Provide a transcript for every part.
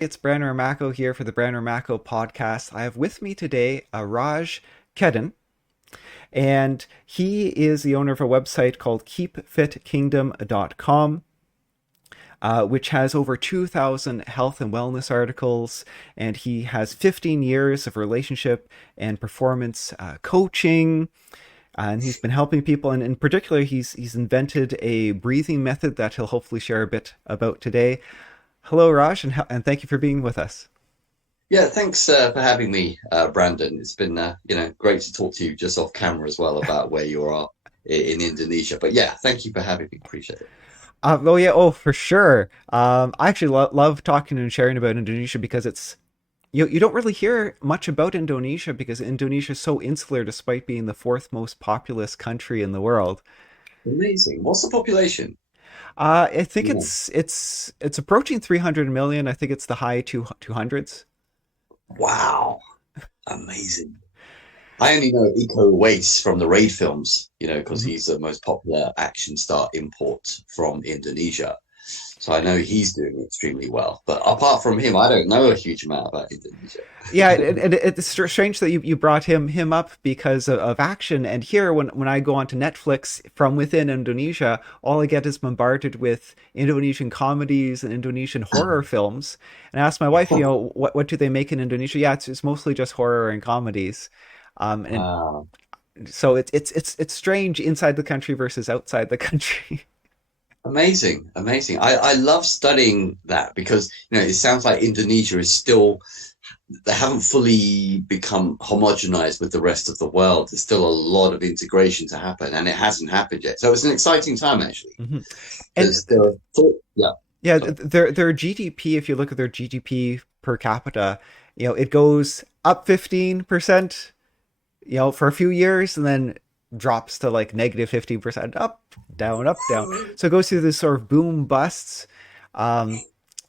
It's Branner Mako here for the Branner Mako podcast. I have with me today Raj Kedon, and he is the owner of a website called keepfitkingdom.com, which has over 2,000 health and wellness articles, and he has 15 years of relationship and performance coaching. And he's been helping people, and in particular, he's invented a breathing method that he'll hopefully share a bit about today. Hello, Raj, and thank you for being with us. Yeah, thanks for having me, Brandon. It's been great to talk to you just off camera as well about where you are in Indonesia. But yeah, thank you for having me. Appreciate it. Oh yeah, oh for sure. I actually love talking and sharing about Indonesia because you don't really hear much about Indonesia because Indonesia is so insular despite being the fourth most populous country in the world. Amazing. What's the population? I think Yeah. it's approaching 300 million. I think it's the high 200s. Wow, amazing. I only know Iko Uwais from the Raid films, because Mhm. he's the most popular action star import from Indonesia. So I know he's doing extremely well. But apart from him, I don't know a huge amount about Indonesia. Yeah, and it's strange that you brought him up because of action. And here, when I go onto Netflix from within Indonesia, all I get is bombarded with Indonesian comedies and Indonesian horror films. And I asked my wife, what do they make in Indonesia? Yeah, it's mostly just horror and comedies. And Wow. so it's strange inside the country versus outside the country. Amazing, amazing. I love studying that because it sounds like Indonesia is still they haven't fully become homogenized with the rest of the world. There's still a lot of integration to happen, and it hasn't happened yet. So it's an exciting time actually. Hmm. And There's the thought, yeah. yeah, Sorry. their GDP, if you look at their GDP per capita, it goes up 15%, for a few years and then drops to like negative 15%, up, down, up, down. So it goes through this sort of boom busts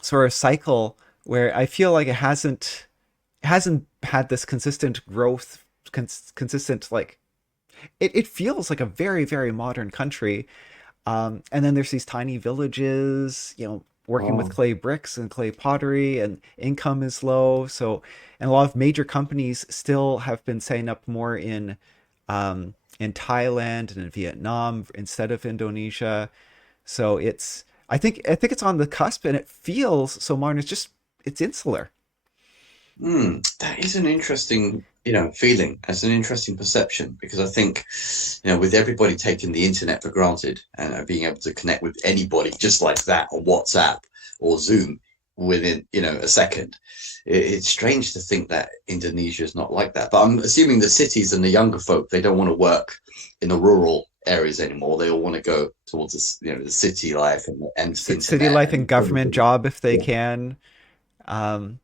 sort of cycle where I feel like it hasn't had this consistent growth, consistent like it feels like a very, very modern country. And then there's these tiny villages, working with Oh, clay bricks and clay pottery, and income is low. So, and a lot of major companies still have been setting up more in Thailand and in Vietnam instead of Indonesia. So I think it's on the cusp, and it feels so modern. It's insular. that is an interesting, feeling. That's an interesting perception because I think, with everybody taking the internet for granted and being able to connect with anybody just like that on WhatsApp or Zoom within, a second, it's strange to think that Indonesia is not like that. But I'm assuming the cities and the younger folk, they don't want to work in the rural areas anymore. They all want to go towards this, the city life and City internet life and and government everything. job if they Yeah, can. Um,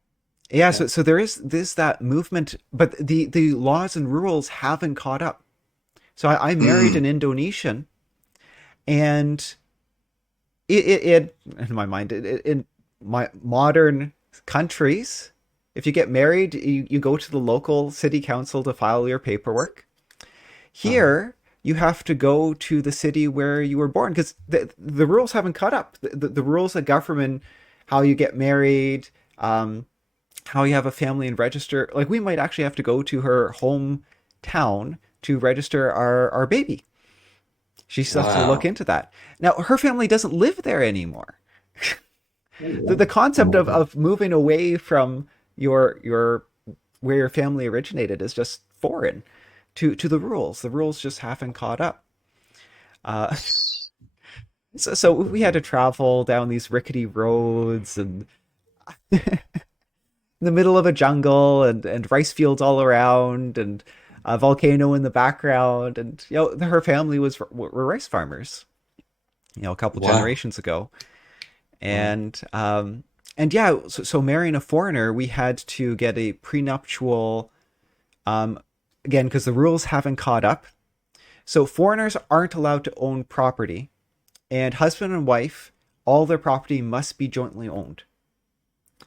yeah, yeah. so there is that movement, but the laws and rules haven't caught up. So I married Mm, an Indonesian, and it in my mind, in my modern countries, if you get married, you go to the local city council to file your paperwork. uh, Here, you have to go to the city where you were born because the rules haven't caught up. The rules that govern how you get married, how you have a family and register. Like we might actually have to go to her hometown to register our baby. She still has to look wow. into that. Now, her family doesn't live there anymore. Oh, The wow. concept of, Oh, of moving away from your where your family originated is just foreign to the rules. The rules just haven't caught up. Uh, so we had to travel down these rickety roads and in the middle of a jungle and rice fields all around and a volcano in the background. And her family were rice farmers. A couple wow. generations ago. Wow. And yeah, so marrying a foreigner, we had to get a prenuptial, um, again because the rules haven't caught up. So foreigners aren't allowed to own property, and husband and wife, all their property must be jointly owned.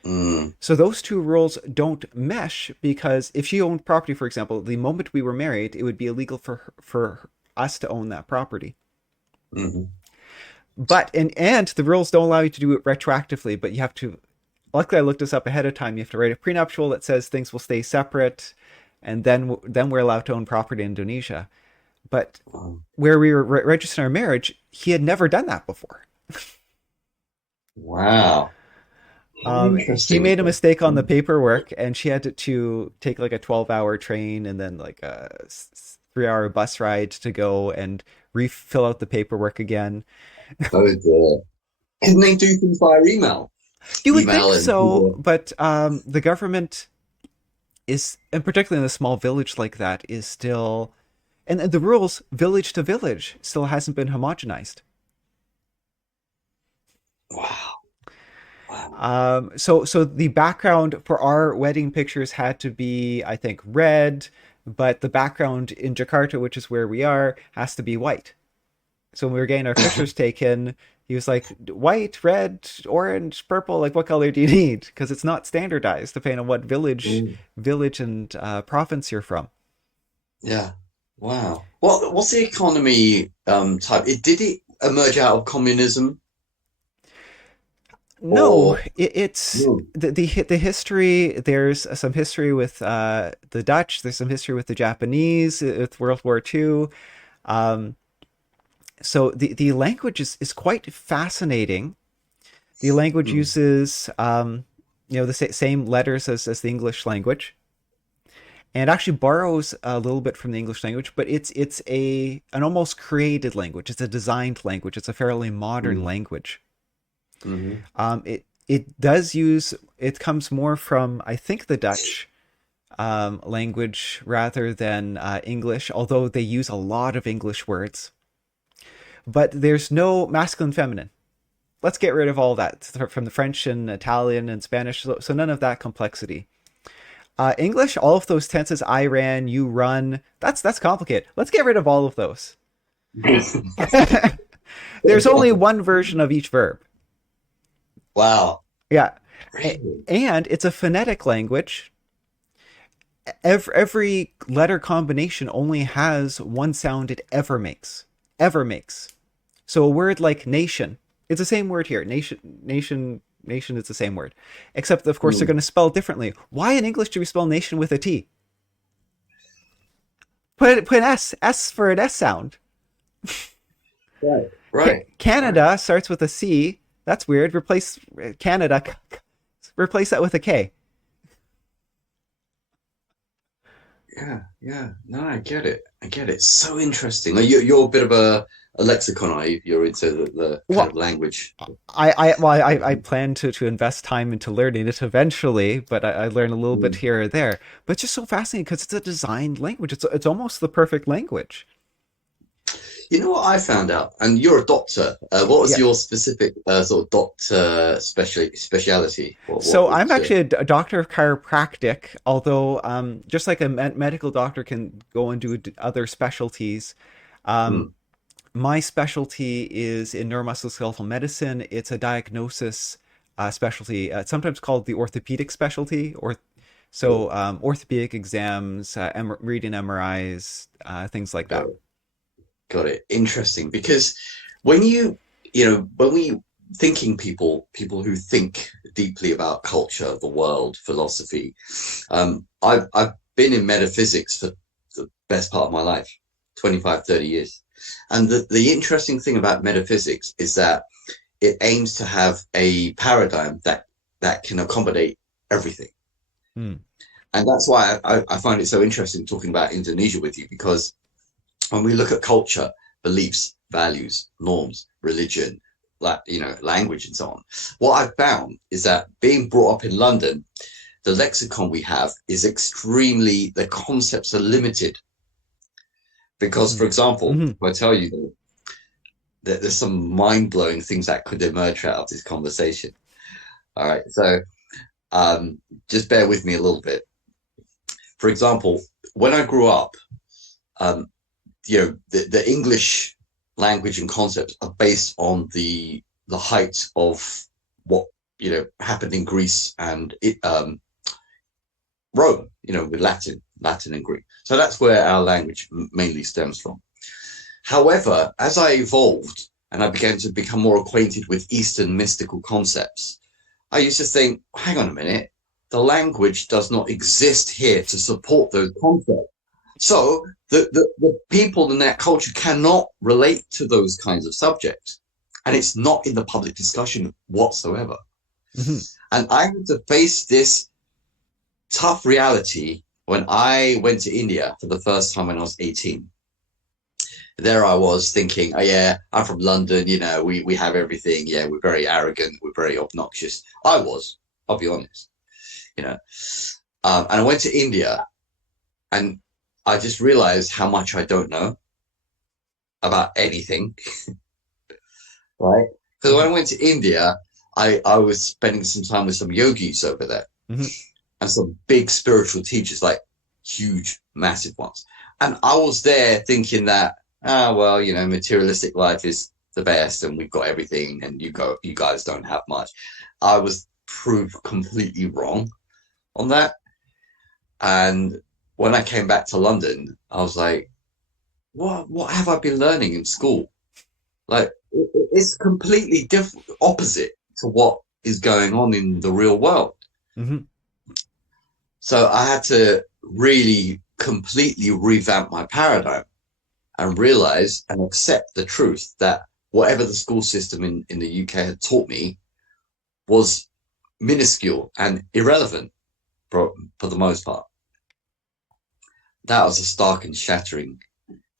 Mm, So those two rules don't mesh because if she owned property, for example, the moment we were married, it would be illegal for us to own that property. mhm. But and the rules don't allow you to do it retroactively, but you have to luckily I looked this up ahead of time. You have to write a prenuptial that says things will stay separate, and then we're allowed to own property in Indonesia. But Um, where we were registering our marriage, he had never done that before. wow. How He interesting. made a mistake on the paperwork, and she had to take like a 12-hour train and then like a 3-hour bus ride to go and refill out the paperwork again. Oh dear. Couldn't they do things via email? You would think Email and so, but the government is, and particularly in a small village like that, is still, and the rules village to village still hasn't been homogenized. wow. Wow. So the background for our wedding pictures had to be, I think, red, but the background in Jakarta, which is where we are, has to be white. So when we were getting our pictures taken, he was like, white, red, orange, purple, like what color do you need? Because it's not standardized depending on what Mm, village and province you're from. yeah. Wow. What's the economy type? Did it emerge out of communism No, or it's no? the history. There's some history with the Dutch. There's some history with the Japanese with World War II. Um, so the language is quite fascinating. The language Mm, uses the same letters as the English language, and actually borrows a little bit from the English language, but it's a an almost created language. It's a designed language. It's a fairly modern mm, language. mhm, It does use, it comes more from, I think, the Dutch language rather than English, although they use a lot of English words. But there's no masculine feminine. Let's get rid of all that from the French and Italian and Spanish. So none of that complexity. English, all of those tenses, I ran, you run, that's complicated. Let's get rid of all of those. There's only one version of each verb. wow. Yeah. Really? And it's a phonetic language. Every letter combination only has one sound it ever makes. Ever makes. So a word like nation, it's the same word here. Nation is the same word. Except, of course, they're Mm, going to spell differently. Why in English do we spell nation with a T? Put an S for an S sound. right. Right. Right. Canada starts with a C. That's weird. Replace Canada. Replace that with a K. Yeah, yeah. No, I get it. I get it. So interesting. Like you're a bit of a lexicon, are you? You're into the kind of Well, language. I plan to invest time into learning it eventually, but I learn a little bit Mm. here or there. But it's just so fascinating because it's a designed language. It's almost the perfect language. You know what I found out? And you're a doctor. What was Yeah. your specific sort of doctor speciality? So What I'm was your? actually a doctor of chiropractic, although just like a medical doctor can go and do other specialties. Um, Mm, my specialty is in neuromusculoskeletal medicine. It's a diagnosis specialty, sometimes called the orthopedic specialty, or cool. so orthopedic exams, reading MRIs, things like Got that. it. Got it. Interesting. Because when when we thinking people who think deeply about culture, the world, philosophy, I've been in metaphysics for the best part of my life, 25, 30 years. And the interesting thing about metaphysics is that it aims to have a paradigm that can accommodate everything. Hmm. And that's why I find it so interesting talking about Indonesia with you, because when we look at culture, beliefs, values, norms, religion, language, and so on, what I've found is that being brought up in London, the lexicon we have is extremely, the concepts are limited. Because, for Hmm. example, Hmm. if I tell you that there's some mind blowing things that could emerge out of this conversation. All right. So just bear with me a little bit. For example, when I grew up, um, the English language and concepts are based on the height of what happened in Greece and Rome, with Latin and Greek. So that's where our language mainly stems from. However, as I evolved and I began to become more acquainted with Eastern mystical concepts, I used to think, hang on a minute, the language does not exist here to support those concepts. So the people in that culture cannot relate to those kinds of subjects. And it's not in the public discussion whatsoever. Hmm. And I had to face this tough reality when I went to India for the first time when I was 18. There I was thinking, oh yeah, I'm from London, we have everything. Yeah, we're very arrogant, we're very obnoxious. I'll be honest, you know. And I went to India and I just realized how much I don't know about anything, right? Because when Hmm. I went to India, I was spending some time with some yogis over there Hmm. and some big spiritual teachers, like huge, massive ones. And I was there thinking that, well, materialistic life is the best and we've got everything and you guys don't have much. I was proved completely wrong on that. And when I came back to London, I was like, what have I been learning in school? Like, it's completely different, opposite to what is going on in the real world. Hmm. So I had to really completely revamp my paradigm and realize and accept the truth that whatever the school system in the UK had taught me was minuscule and irrelevant for the most part. That was a stark and shattering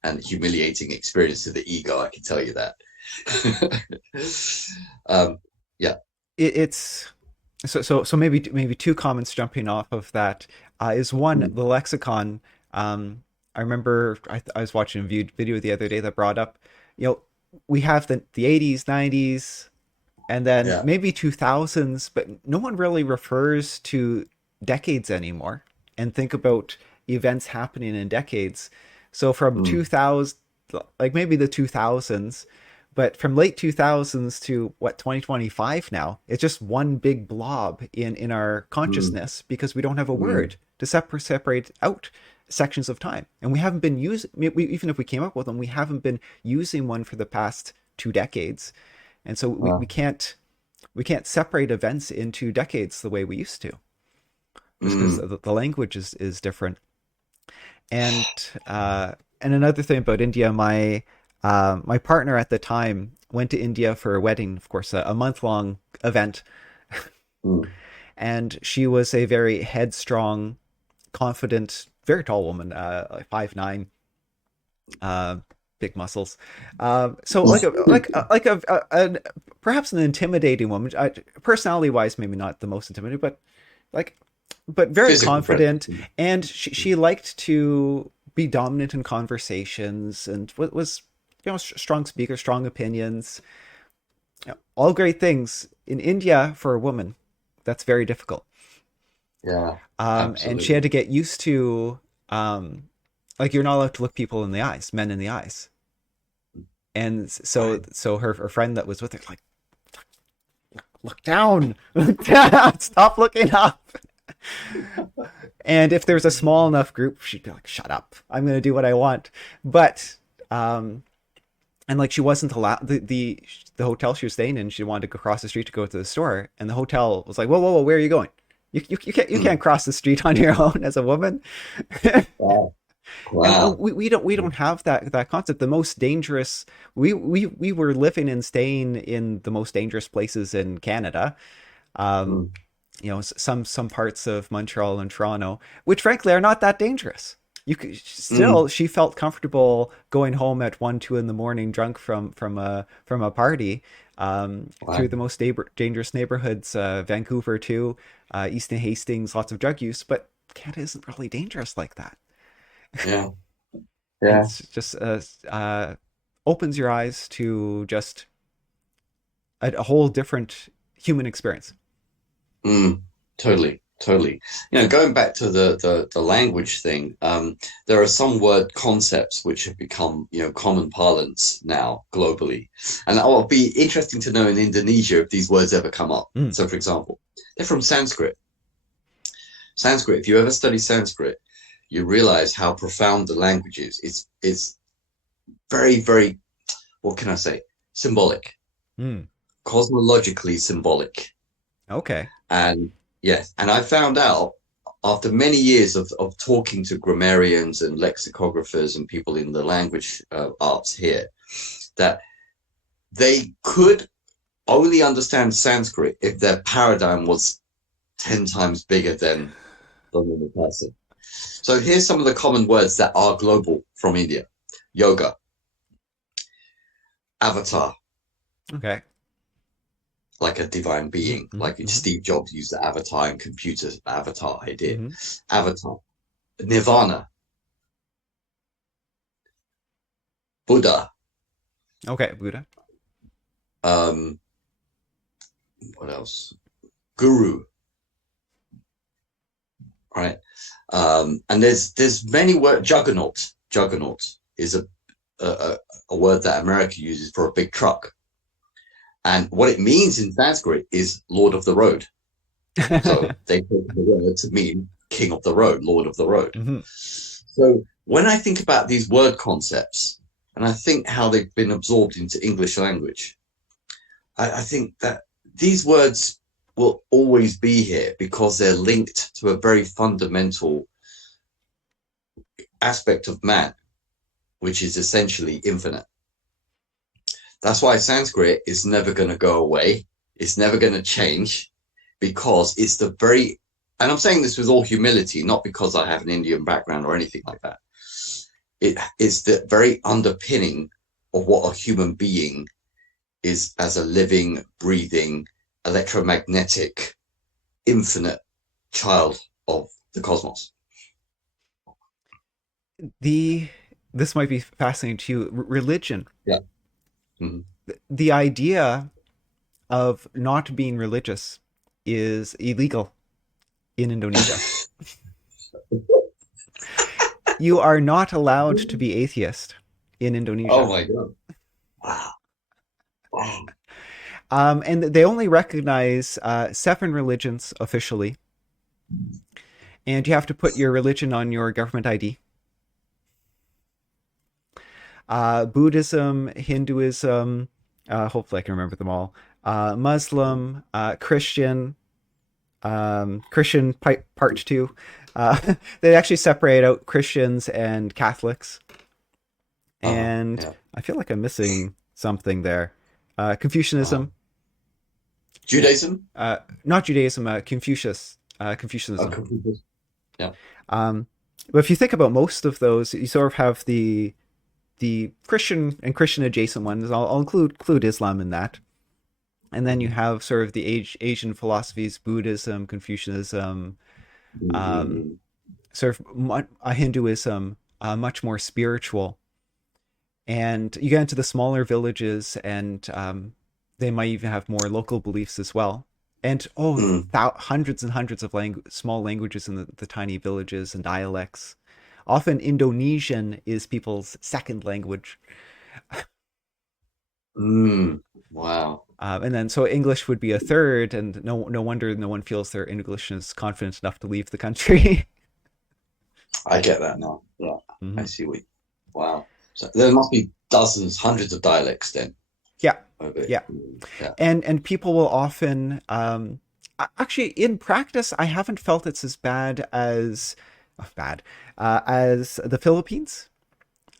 and humiliating experience to the ego, I can tell you that. um, yeah. It's so maybe two comments jumping off of that is one, Mm, the lexicon. I remember I was watching a video the other day that brought up, you know, we have the 80s, 90s, and then yeah. maybe 2000s, but no one really refers to decades anymore and think about events happening in decades. So from Mm, 2000, like maybe the 2000s, but from late 2000s to what 2025 now, it's just one big blob in our mm, consciousness because we don't have a mm, word to separate out sections of time, and we haven't been using. Even if we came up with them, we haven't been using one for the past 2 decades, and so we can't separate events into decades the way we used to, just because mm. the language is different. And and another thing about India, my partner at the time went to India for a wedding, of course, a month long event, Mm. and she was a very headstrong, confident, very tall woman, like 5'9", uh, big muscles. So perhaps an intimidating woman. Personality wise, maybe not the most intimidating, like but very Physical presence. confident, and she liked to be dominant in conversations and was strong speaker, strong opinions, all great things. In India, for a woman, that's very difficult. Yeah, And she had absolutely. to get used to, like, you're not allowed to look people in the eyes, men in the eyes. And so Right. her friend that was with her, like, look down, look down, stop looking up. And if there's a small enough group, she'd be like, shut up, I'm going to do what I want. But and like, she wasn't allowed, the hotel she was staying in, she wanted to go across the street to go to the store, and the hotel was like, whoa, where are you going? You can't Mm. cross the street on your own as a woman. Wow. And Wow. we don't have that concept. The most dangerous, we were living and staying in the most dangerous places in Canada. Um, Mm, some parts of Montreal and Toronto, which frankly are not that dangerous. You could mm. still, she felt comfortable going home at 1, 2 in the morning, drunk from a party, through Wow. the most dangerous neighborhoods, Vancouver too, Easton Hastings, lots of drug use. But Canada isn't really dangerous like that, Yeah. and Yeah. it's just opens your eyes to just a whole different human experience. Mm. Totally. Totally. Going back to the language thing, there are some word concepts which have become, common parlance now globally. And it'll be interesting to know in Indonesia if these words ever come up. Mm. So, for example, they're from Sanskrit. Sanskrit, if you ever study Sanskrit, you realize how profound the language is. It's very, very, what can I say? Symbolic, Mm. cosmologically symbolic. Okay. And yes, and I found out after many years of talking to grammarians and lexicographers and people in the language arts here that they could only understand Sanskrit if their paradigm was 10 times bigger than the normal person. So here's some of the common words that are global from India: yoga, avatar, Okay. like a divine Mm-hmm, being, mm-hmm, like mm-hmm, Steve Jobs used the avatar and computer avatar idea. mm-hmm. Avatar, nirvana, Buddha, Okay, Buddha. um, what else? Guru, right? And there's many words. Juggernaut. Juggernaut is a a word that America uses for a big truck, and what it means in Sanskrit is Lord of the Road. So they take the word to mean King of the Road, Lord of the Road. Hmm. So when I think about these word concepts, and I think how they've been absorbed into English language, I think that these words will always be here because they're linked to a very fundamental aspect of man, which is essentially infinite. That's why Sanskrit is never going to go away. It's never going to change because it's the very, and I'm saying this with all humility, not because I have an Indian background or anything like that. It's the very underpinning of what a human being is as a living, breathing, electromagnetic, infinite child of the cosmos. The This might be fascinating to you. Religion. Yeah. Mm-hmm. The idea of not being religious is illegal in Indonesia. You are not allowed to be atheist in Oh Indonesia. my God. Wow. Wow. And they only recognize seven religions officially, and you have to put your religion on your government ID. Buddhism, Hinduism, hopefully I can remember them all. Muslim, Christian, Christian part two. They actually separate out Christians and Catholics, Uh-huh. and Yeah. I feel like I'm missing something there. Uh-huh. Confucianism, Judaism? not Judaism, Confucianism. Confucius. Yeah. Um, but if you think about most of those, you sort of have the Christian and Christian adjacent ones. I'll include Islam in that, and then you Mm-hmm. have sort of the Asian philosophies: Buddhism, Confucianism, um, Mm-hmm. sort of Hinduism, much more spiritual. And you get into the smaller villages, and they might even have more local beliefs as well. And Mm. hundreds and hundreds of small languages in the tiny villages and dialects. Often Indonesian is people's second language. Mm. Wow. And then so English would be a third, and no wonder no one feels their English is confident enough to leave the country. I get that now. Yeah. I Hmm. see what. Wow. So there must be dozens, hundreds of dialects then Yeah, of it. yeah, Yeah. and people will often actually in practice I haven't felt it's as bad as as the Philippines.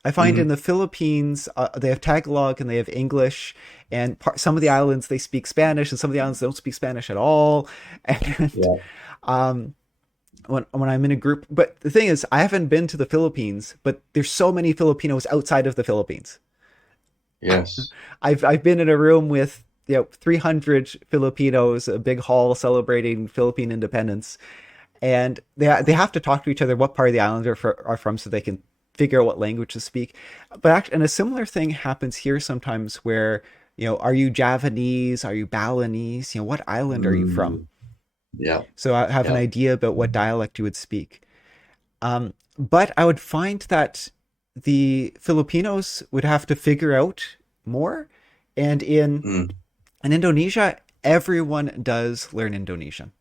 I find in Mm-hmm. the Philippines they have Tagalog and they have English, and some of the islands they speak Spanish, and some of the islands don't speak Spanish at all. And Yeah. um, when I'm in a group, but the thing is, I haven't been to the Philippines, but there's so many Filipinos outside of the Philippines. Yes. I've been in a room with 300 Filipinos, a big hall celebrating Philippine independence, and they have to talk to each other what part of the island are from so they can figure out what language to speak. But actually, and a similar thing happens here sometimes where are you Javanese? Are you Balinese? What island are you from? Mm. Yeah. So I have an Yeah. idea about what dialect you would speak. But I would find that the Filipinos would have to figure out more, and Mm. in Indonesia, everyone does learn Indonesian.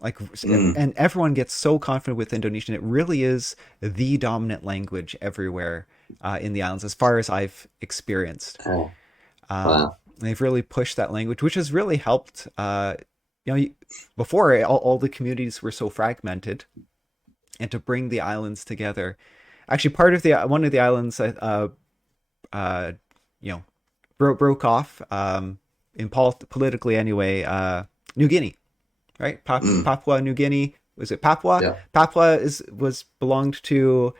Like, Mm. and everyone gets so confident with Indonesian. It really is the dominant language everywhere in the islands, as far as I've experienced. Oh, Um, wow. they've really pushed that language, which has really helped. before all the communities were so fragmented, and to bring the islands together. Actually, part of the one of the islands, uh, you know, broke off in politically anyway. New Guinea, right? Mm, Papua New Guinea. Was it Papua? yeah, Papua was belonged to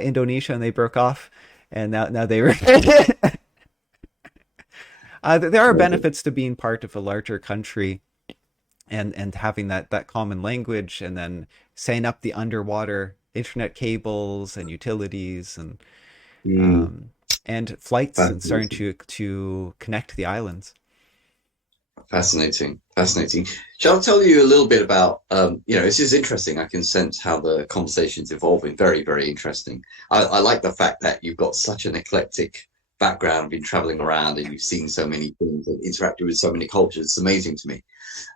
Indonesia, and they broke off, and now they were. There are very good. benefits to being part of a larger country, and having that common language, and then setting up the underwater internet cables and utilities, Mm, um, and flights, and starting fascinating. to connect the islands. Fascinating, fascinating. Shall I tell you a little bit about, this is interesting. I can sense how the conversation's evolving. Very, very interesting. I like the fact that you've got such an eclectic background, been traveling around and you've seen so many things and interacted with so many cultures. It's amazing to me.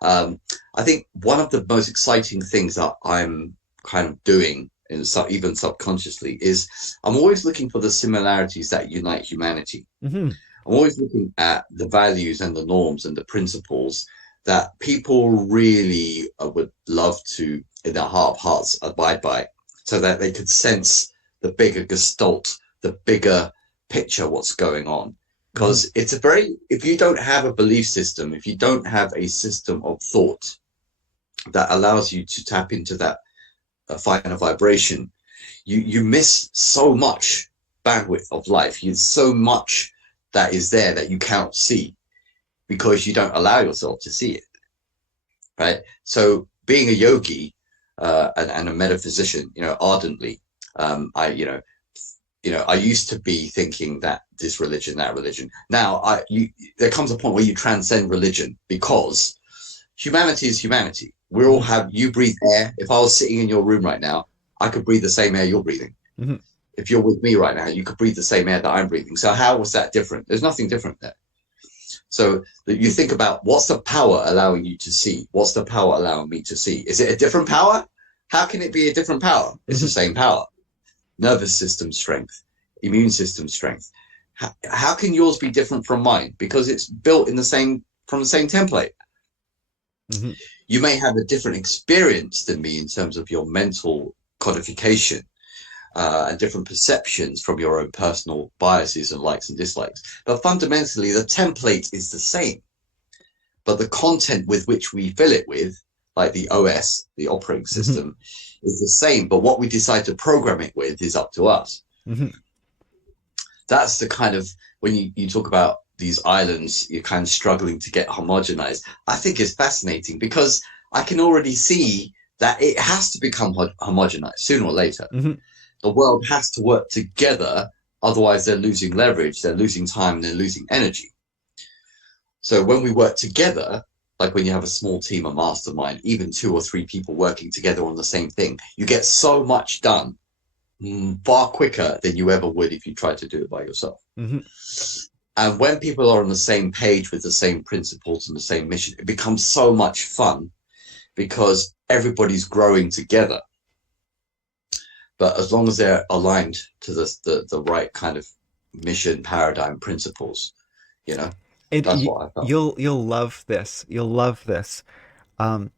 I think one of the most exciting things that I'm kind of doing, even subconsciously, is I'm always looking for the similarities that unite humanity. Hmm. I'm always looking at the values and the norms and the principles that people really would love to, in their heart of hearts, abide by, so that they could sense the bigger gestalt, the bigger picture, what's going on. Hmm. Because if you don't have a belief system, if you don't have a system of thought that allows you to tap into that finer vibration, you miss so much bandwidth of life. You so much that is there that you cannot see because you don't allow yourself to see it, right? So being a yogi and a metaphysician, ardently, I used to be thinking that this religion, that religion. Now, there comes a point where you transcend religion because humanity is humanity. We all Hmm. have. You breathe air. If I was sitting in your room right now, I could breathe the same air you're breathing. Hmm. If you're with me right now, you could breathe the same air that I'm breathing. So how was that different? There's nothing different there. So that you think about what's the power allowing you to see? What's the power allowing me to see? Is it a different power? How can it be a different power? It's the Hmm. same power. Nervous system strength, immune system strength. How can yours be different from mine? Because it's built from the same template. Hmm. You may have a different experience than me in terms of your mental codification and different perceptions from your own personal biases and likes and dislikes. But fundamentally, the template is the same. But the content with which we fill it with, like the OS, the operating Hmm. system, is the same. But what we decide to program it with is up to us. Hmm. That's the kind of, when you talk about these islands, you're kind of struggling to get homogenized. I think it's fascinating because I can already see that it has to become homogenized sooner or later. Hmm. The world has to work together. Otherwise, they're losing leverage, they're losing time, they're losing energy. So when we work together, like when you have a small team, a mastermind, even 2 or 3 people working together on the same thing, you get so much done far quicker than you ever would if you tried to do it by yourself. Hmm. And when people are on the same page with the same principles and the same mission, it becomes so much fun because everybody's growing together. But as long as they're aligned to the right kind of mission, paradigm, principles, you know, And that's what I felt. you'll love this. You'll love this. Um,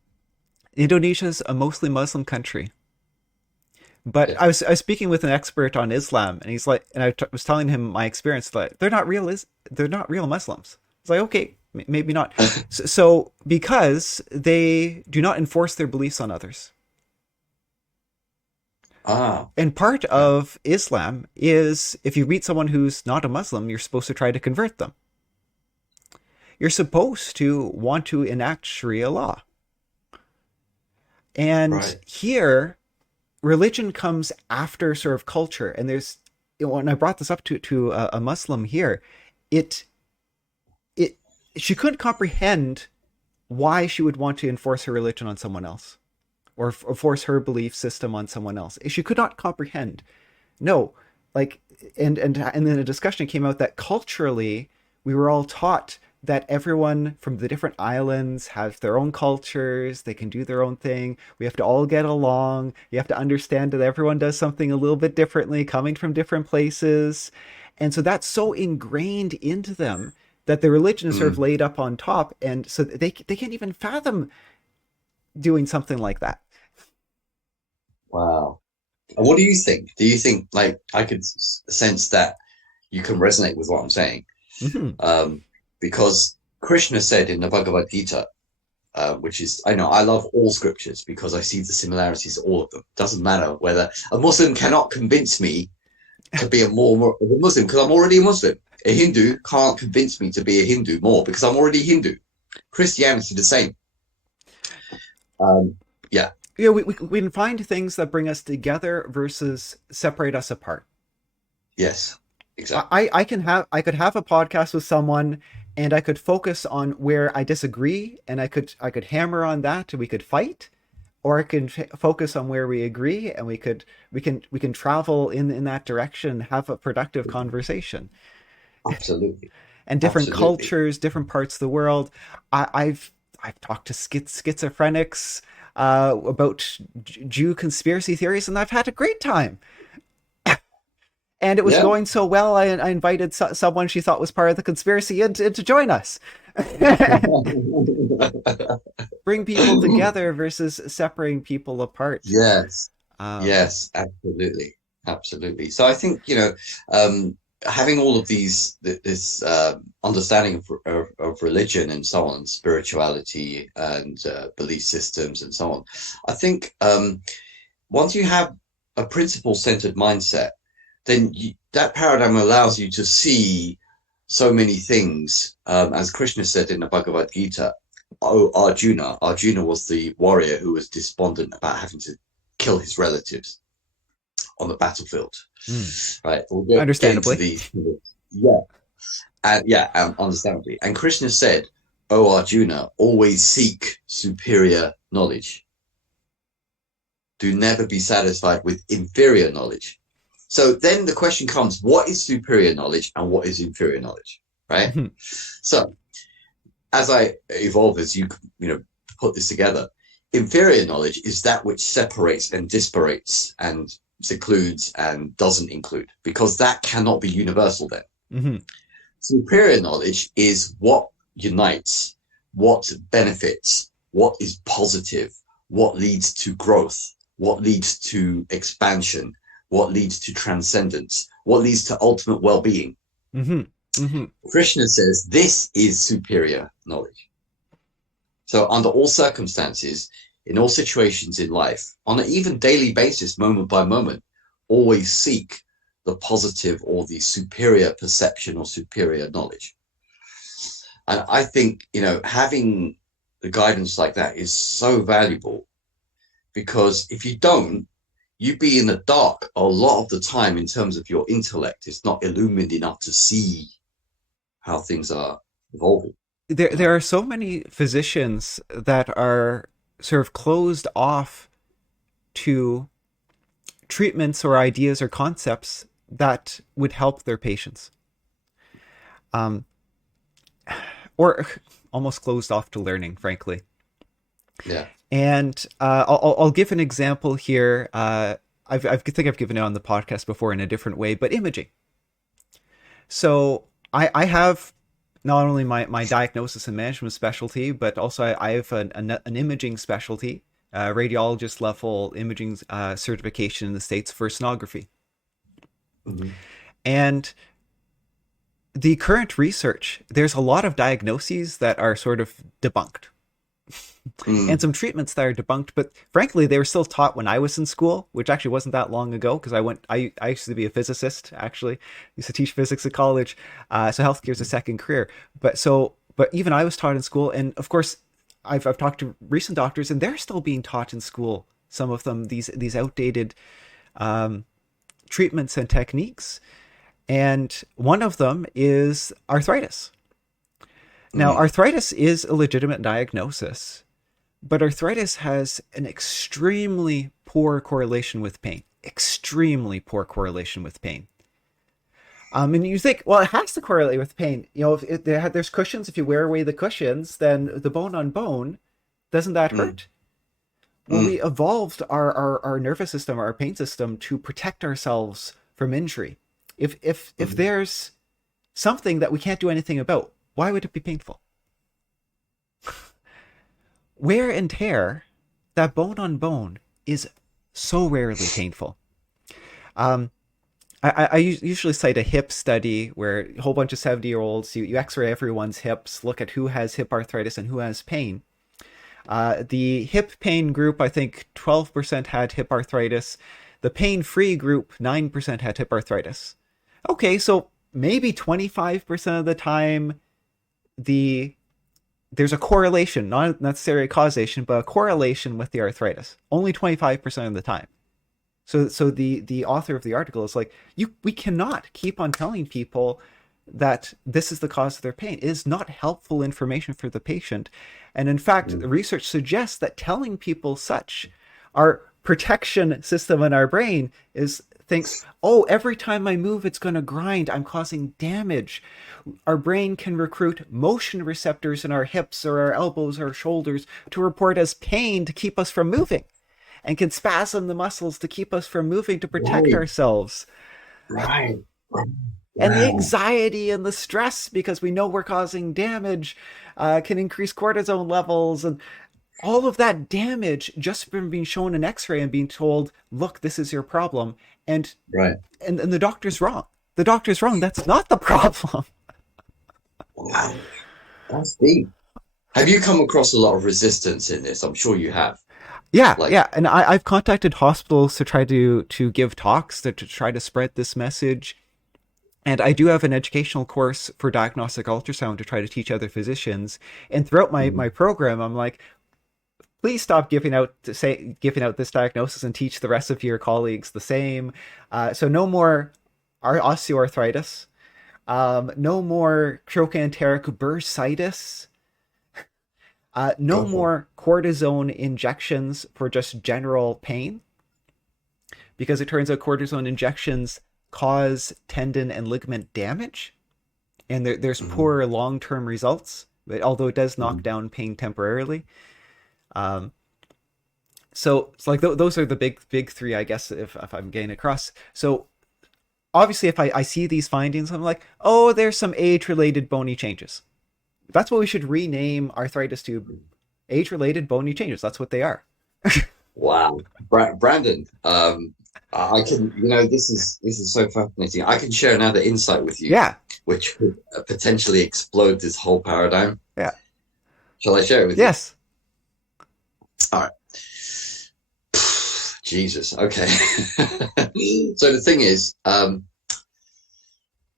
Indonesia's a mostly Muslim country, but Yeah. I was speaking with an expert on Islam, and he's like, and was telling him my experience that they're not real Muslims. It's like, okay, maybe not. So because they do not enforce their beliefs on others, Ah, and part yeah. of Islam is if you meet someone who's not a Muslim, you're supposed to try to convert them. You're supposed to want to enact Sharia law. And Right. here, religion comes after sort of culture. And when I brought this up to a Muslim here, it, it, she couldn't comprehend why she would want to enforce her religion on someone else, or force her belief system on someone else. She could not comprehend. No, like, and then a discussion came out that culturally we were all taught that everyone from the different islands has their own cultures, they can do their own thing, we have to all get along, you have to understand that everyone does something a little bit differently coming from different places. And so that's so ingrained into them that the religion is sort of Mm, laid up on top, and so they can't even fathom. doing something like that. Wow. And what do you think? Do you think, like, I could sense that you can resonate with what I'm saying? Hmm. Um, because Krishna said in the Bhagavad Gita, which is, I know I love all scriptures because I see the similarities, all of them. Doesn't matter whether a Muslim cannot convince me to be more of a Muslim because I'm already a Muslim. A Hindu can't convince me to be a Hindu more because I'm already Hindu. Christianity the same. Um, yeah, You know, we can find things that bring us together versus separate us apart. yes, exactly. I could have a podcast with someone and I could focus on where I disagree and I could hammer on that and we could fight, or I can focus on where we agree and we can travel in that direction, have a productive conversation. Absolutely, And different absolutely. cultures, different parts of the world. I've talked to schizophrenics about Jew conspiracy theories, and I've had a great time. And it was Yeah. going so well, I invited someone she thought was part of the conspiracy in to join us. Bring people together versus separating people apart. Yes, Um, yes, absolutely, absolutely. So I think, having all of this understanding of religion and so on, spirituality and belief systems and so on, I think once you have a principle-centered mindset, then that paradigm allows you to see so many things, as Krishna said in the Bhagavad Gita. Oh, Arjuna was the warrior who was despondent about having to kill his relatives on the battlefield. mm, Right, we'll get into understandably. the yeah, understandably. And Krishna said, "Oh, Arjuna, always seek superior knowledge. Do never be satisfied with inferior knowledge." So then the question comes: what is superior knowledge and what is inferior knowledge? Right. Mhm, So as I evolve, as you put this together, inferior knowledge is that which separates and disparates and secludes and doesn't include, because that cannot be universal then. mhm, Superior knowledge is what unites, what benefits, what is positive, what leads to growth, what leads to expansion, what leads to transcendence, what leads to ultimate well-being. mhm, mhm. Krishna says this is superior knowledge. So, under all circumstances, in all situations in life, on an even daily basis, moment by moment, always seek the positive or the superior perception or superior knowledge. And I think, having the guidance like that is so valuable because if you don't, you'd be in the dark a lot of the time in terms of your intellect. It's not illumined enough to see how things are evolving, There, you there know. are so many physicians that are sort of closed off to treatments or ideas or concepts that would help their patients, um, or almost closed off to learning, frankly. Yeah. And I'll give an example here. I think I've given it on the podcast before in a different way, but imaging. So I have not only my diagnosis and management specialty, but also I have an imaging specialty, radiologist level imaging certification in the States for sonography. Mhm. And the current research, there's a lot of diagnoses that are sort of debunked and Mm. some treatments that are debunked, but frankly, they were still taught when I was in school, which actually wasn't that long ago because I used to be a physicist, actually. I used to teach physics at college. So healthcare is a second career. But even I was taught in school. And of course, I've talked to recent doctors and they're still being taught in school. Some of them, these outdated um, treatments and techniques. And one of them is arthritis. Now, Mm. arthritis is a legitimate diagnosis, but arthritis has an extremely poor correlation with pain. Extremely poor correlation with pain. And you think, well, it has to correlate with pain. You know, if there's cushions, if you wear away the cushions, then the bone on bone, doesn't that Mm. hurt? Well, Mm. we evolved our nervous system, our pain system, to protect ourselves from injury. If Mm. there's something that we can't do anything about, why would it be painful? Wear and tear. that bone on bone is so rarely painful. Um, I usually cite a hip study where a whole bunch of 70-year-olds, you x-ray everyone's hips, look at who has hip arthritis and who has pain. The hip pain group, I think 12% had hip arthritis. The pain-free group, 9% had hip arthritis. Okay, so maybe 25% of the time, there's a correlation, not necessarily a causation, but a correlation with the arthritis. Only 25% of the time. So the author of the article is like, we cannot keep on telling people that this is the cause of their pain. It is not helpful information for the patient. And in fact, the research suggests that telling people such, our protection system in our brain thinks, oh, every time I move, it's going to grind. I'm causing damage. Our brain can recruit motion receptors in our hips or our elbows or shoulders to report as pain to keep us from moving, and can spasm the muscles to keep us from moving to protect ourselves. Right. And the Wow. anxiety and the stress, because we know we're causing damage, can increase cortisone levels. And all of that damage just from being shown an x-ray and being told, look, this is your problem. And, Right. and the doctor's wrong. The doctor's wrong. That's not the problem. Wow. That's deep. Have you come across a lot of resistance in this? I'm sure you have. Yeah, Like, yeah. And I've contacted hospitals to try to give talks to try to spread this message. And I do have an educational course for diagnostic ultrasound to try to teach other physicians. And throughout my program, I'm like, please stop giving out this diagnosis and teach the rest of your colleagues the same. So no more osteoarthritis, no more trochanteric bursitis, no go for it. more cortisone injections for just general pain, because it turns out cortisone injections cause tendon and ligament damage, and there's poor long-term results, but although it does knock down pain temporarily. So it's like those are the big three, I guess, if I'm getting across. So obviously, if I see these findings, I'm like, oh, there's some age-related bony changes. That's what we should rename arthritis to: age-related bony changes. That's what they are. Wow. Brandon, I can, this is so fascinating. I can share another insight with you, Yeah, which could potentially explode this whole paradigm. yeah, Shall I share it with you? yes, All right. Jesus. Okay. So the thing is,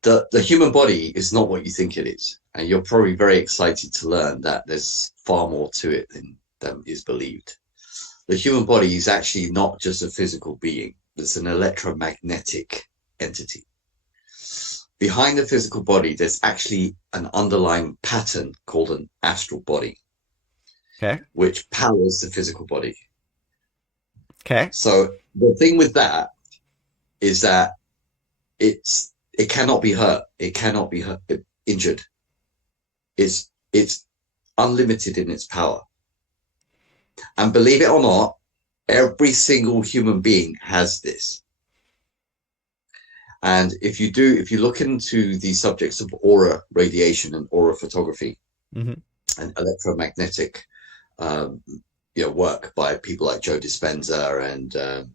the human body is not what you think it is, and you're probably very excited to learn that there's far more to it than is believed. The human body is actually not just a physical being. It's an electromagnetic entity. Behind the physical body, there's actually an underlying pattern called an astral body, okay, which powers the physical body. okay, So the thing with that is that it cannot be hurt. It cannot be injured. It's unlimited in its power. And believe it or not, every single human being has this. And if you look into the subjects of aura radiation and aura photography and electromagnetic work by people like Joe Dispenza and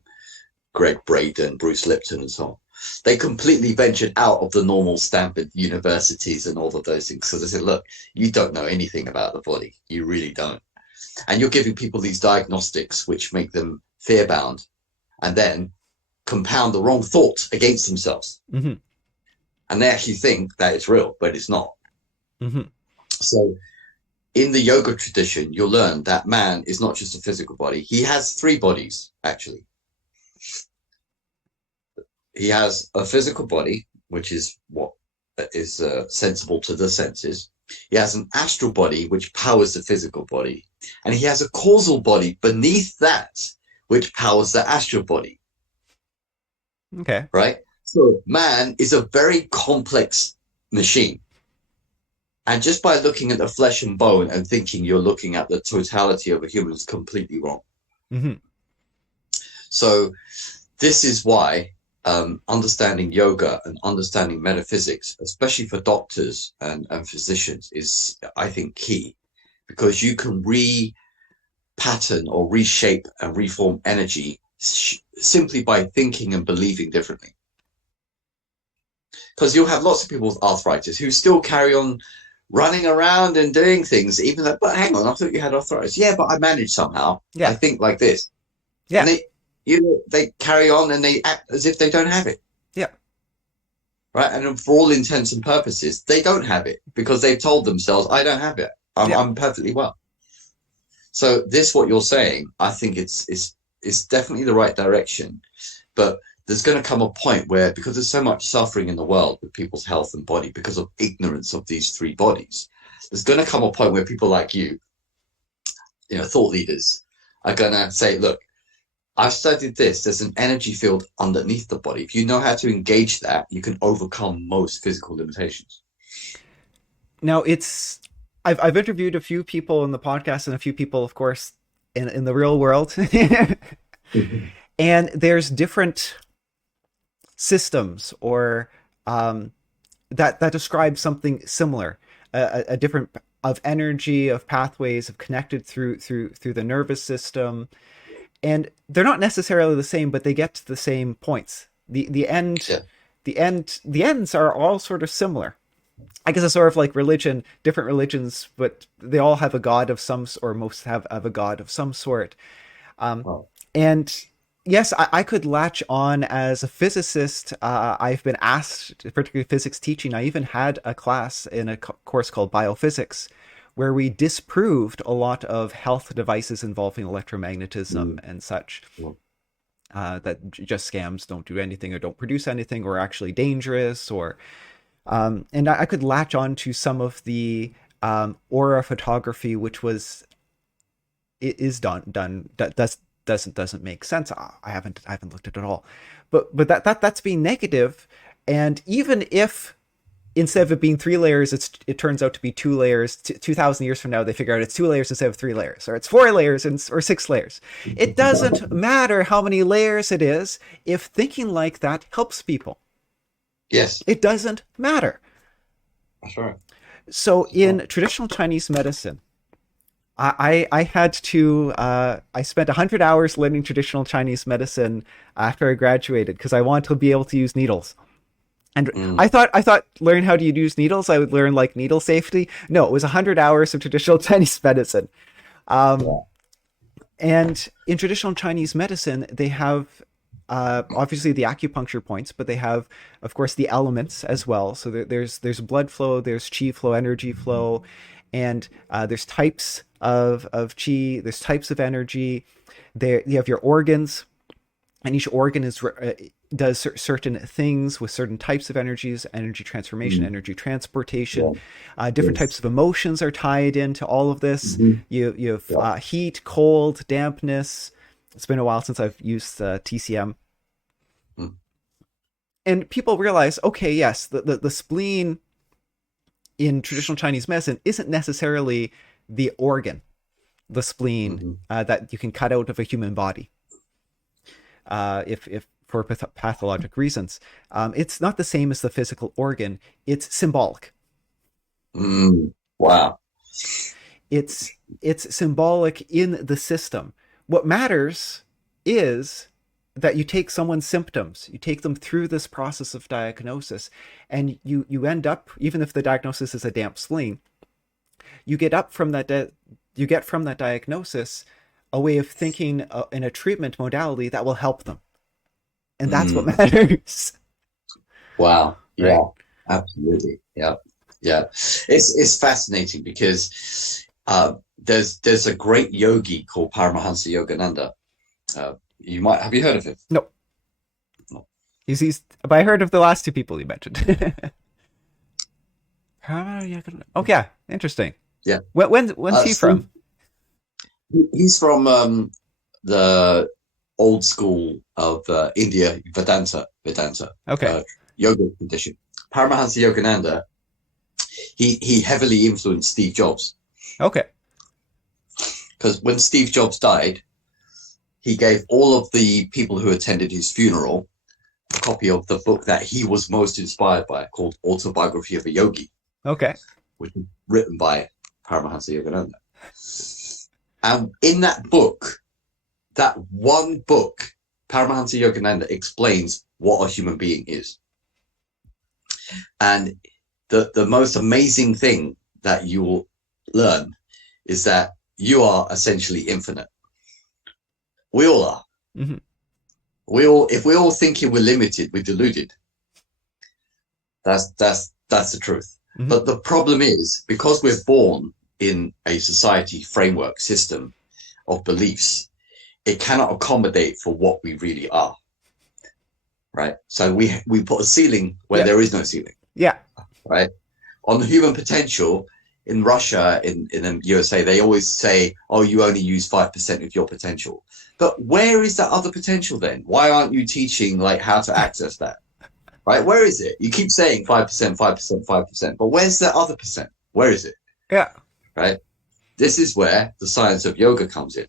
Greg Braden, Bruce Lipton, and so on, they completely ventured out of the normal Stanford universities and all of those things. So they said, look, you don't know anything about the body. You really don't. And you're giving people these diagnostics which make them fear-bound and then compound the wrong thoughts against themselves. And they actually think that it's real, but it's not. So in the yoga tradition, you'll learn that man is not just a physical body. He has three bodies, actually. He has a physical body, which is what is sensible to the senses. He has an astral body, which powers the physical body. And he has a causal body beneath that, which powers the astral body. okay, Right? So man is a very complex machine. And just by looking at the flesh and bone and thinking you're looking at the totality of a human is completely wrong. So this is why understanding yoga and understanding metaphysics, especially for doctors and physicians, is, I think, key, because you can pattern or reshape and reform energy simply by thinking and believing differently. Because you'll have lots of people with arthritis who still carry on running around and doing things, even though, but hang on, I thought you had arthritis. Yeah, but I manage somehow. Yeah. I think like this. Yeah. And they carry on and they act as if they don't have it. Yeah. Right. And for all intents and purposes, they don't have it because they've told themselves, I don't have it. I'm perfectly well. So this, what you're saying, I think it's definitely the right direction. But there's going to come a point where, because there's so much suffering in the world with people's health and body because of ignorance of these three bodies, there's going to come a point where people like you, thought leaders, are going to say, look, I've studied this. There's an energy field underneath the body. If you know how to engage that, you can overcome most physical limitations. Now, I've interviewed a few people in the podcast and a few people, of course, in the real world. Mm-hmm. And there's different systems or that describe something similar, a different of energy, of pathways, of connected through the nervous system. And they're not necessarily the same, but they get to the same points. The ends are all sort of similar. I guess it's sort of like religion, different religions, but they all have a god of some, or most have a god of some sort. And yes, I could latch on as a physicist. I've been asked, particularly physics teaching. I even had a class in a course called biophysics, where we disproved a lot of health devices involving electromagnetism and such. That just scams, don't do anything or don't produce anything, or are actually dangerous, or and I could latch on to some of the aura photography, which is done doesn't make sense. I haven't looked at it all, but that's being negative. And even if instead of it being 3 layers, it turns out to be 2 layers. 2,000 years from now, they figure out it's 2 layers instead of 3 layers, or it's 4 layers or 6 layers. It doesn't matter how many layers it is if thinking like that helps people. Yes. It doesn't matter. That's right. So in traditional Chinese medicine, I spent 100 hours learning traditional Chinese medicine after I graduated because I wanted to be able to use needles. And I thought learning how to use needles, I would learn like needle safety. No, it was 100 hours of traditional Chinese medicine. And in traditional Chinese medicine, they have obviously the acupuncture points, but they have, of course, the elements as well. So there's blood flow, there's qi flow, energy flow, and there's types of qi, there's types of energy. There you have your organs, and each organ does certain things with certain types of energies, energy transformation, energy transportation. Different types of emotions are tied into all of this. You have heat, cold, dampness. It's been a while since I've used TCM. And people realize, okay, yes, the spleen in traditional Chinese medicine isn't necessarily the organ, the spleen that you can cut out of a human body. If for pathologic reasons, it's not the same as the physical organ. It's symbolic. Wow. It's symbolic in the system. What matters is that you take someone's symptoms, you take them through this process of diagnosis, and you end up, even if the diagnosis is a damp spleen, you get up from that. You get from that diagnosis a way of thinking in a treatment modality that will help them. And that's what matters. Wow. Yeah, right? Absolutely. Yeah. Yeah. It's fascinating because there's a great yogi called Paramahansa Yogananda. Have you heard of him? No. But I heard of the last 2 people you mentioned. Oh yeah, interesting. Yeah. When's he from? He's from the old school of India, Vedanta. Okay. Yoga tradition. Paramahansa Yogananda. He heavily influenced Steve Jobs. Okay. Because when Steve Jobs died, he gave all of the people who attended his funeral a copy of the book that he was most inspired by, called Autobiography of a Yogi. Okay. Which was written by Paramahansa Yogananda. And in that book, that one book, Paramahansa Yogananda explains what a human being is. And the most amazing thing that you will learn is that you are essentially infinite. We all are. Mm-hmm. If we're all thinking we're limited, we're deluded. That's the truth. Mm-hmm. But the problem is, because we're born in a society framework system of beliefs, it cannot accommodate for what we really are. Right? So we put a ceiling where there is no ceiling. Yeah. Right? On the human potential, in Russia, in the USA, they always say, oh, you only use 5% of your potential. But where is that other potential then? Why aren't you teaching like how to access that? Right? Where is it? You keep saying 5%, 5%, 5%, but where's the other percent? Where is it? Yeah. Right? This is where the science of yoga comes in.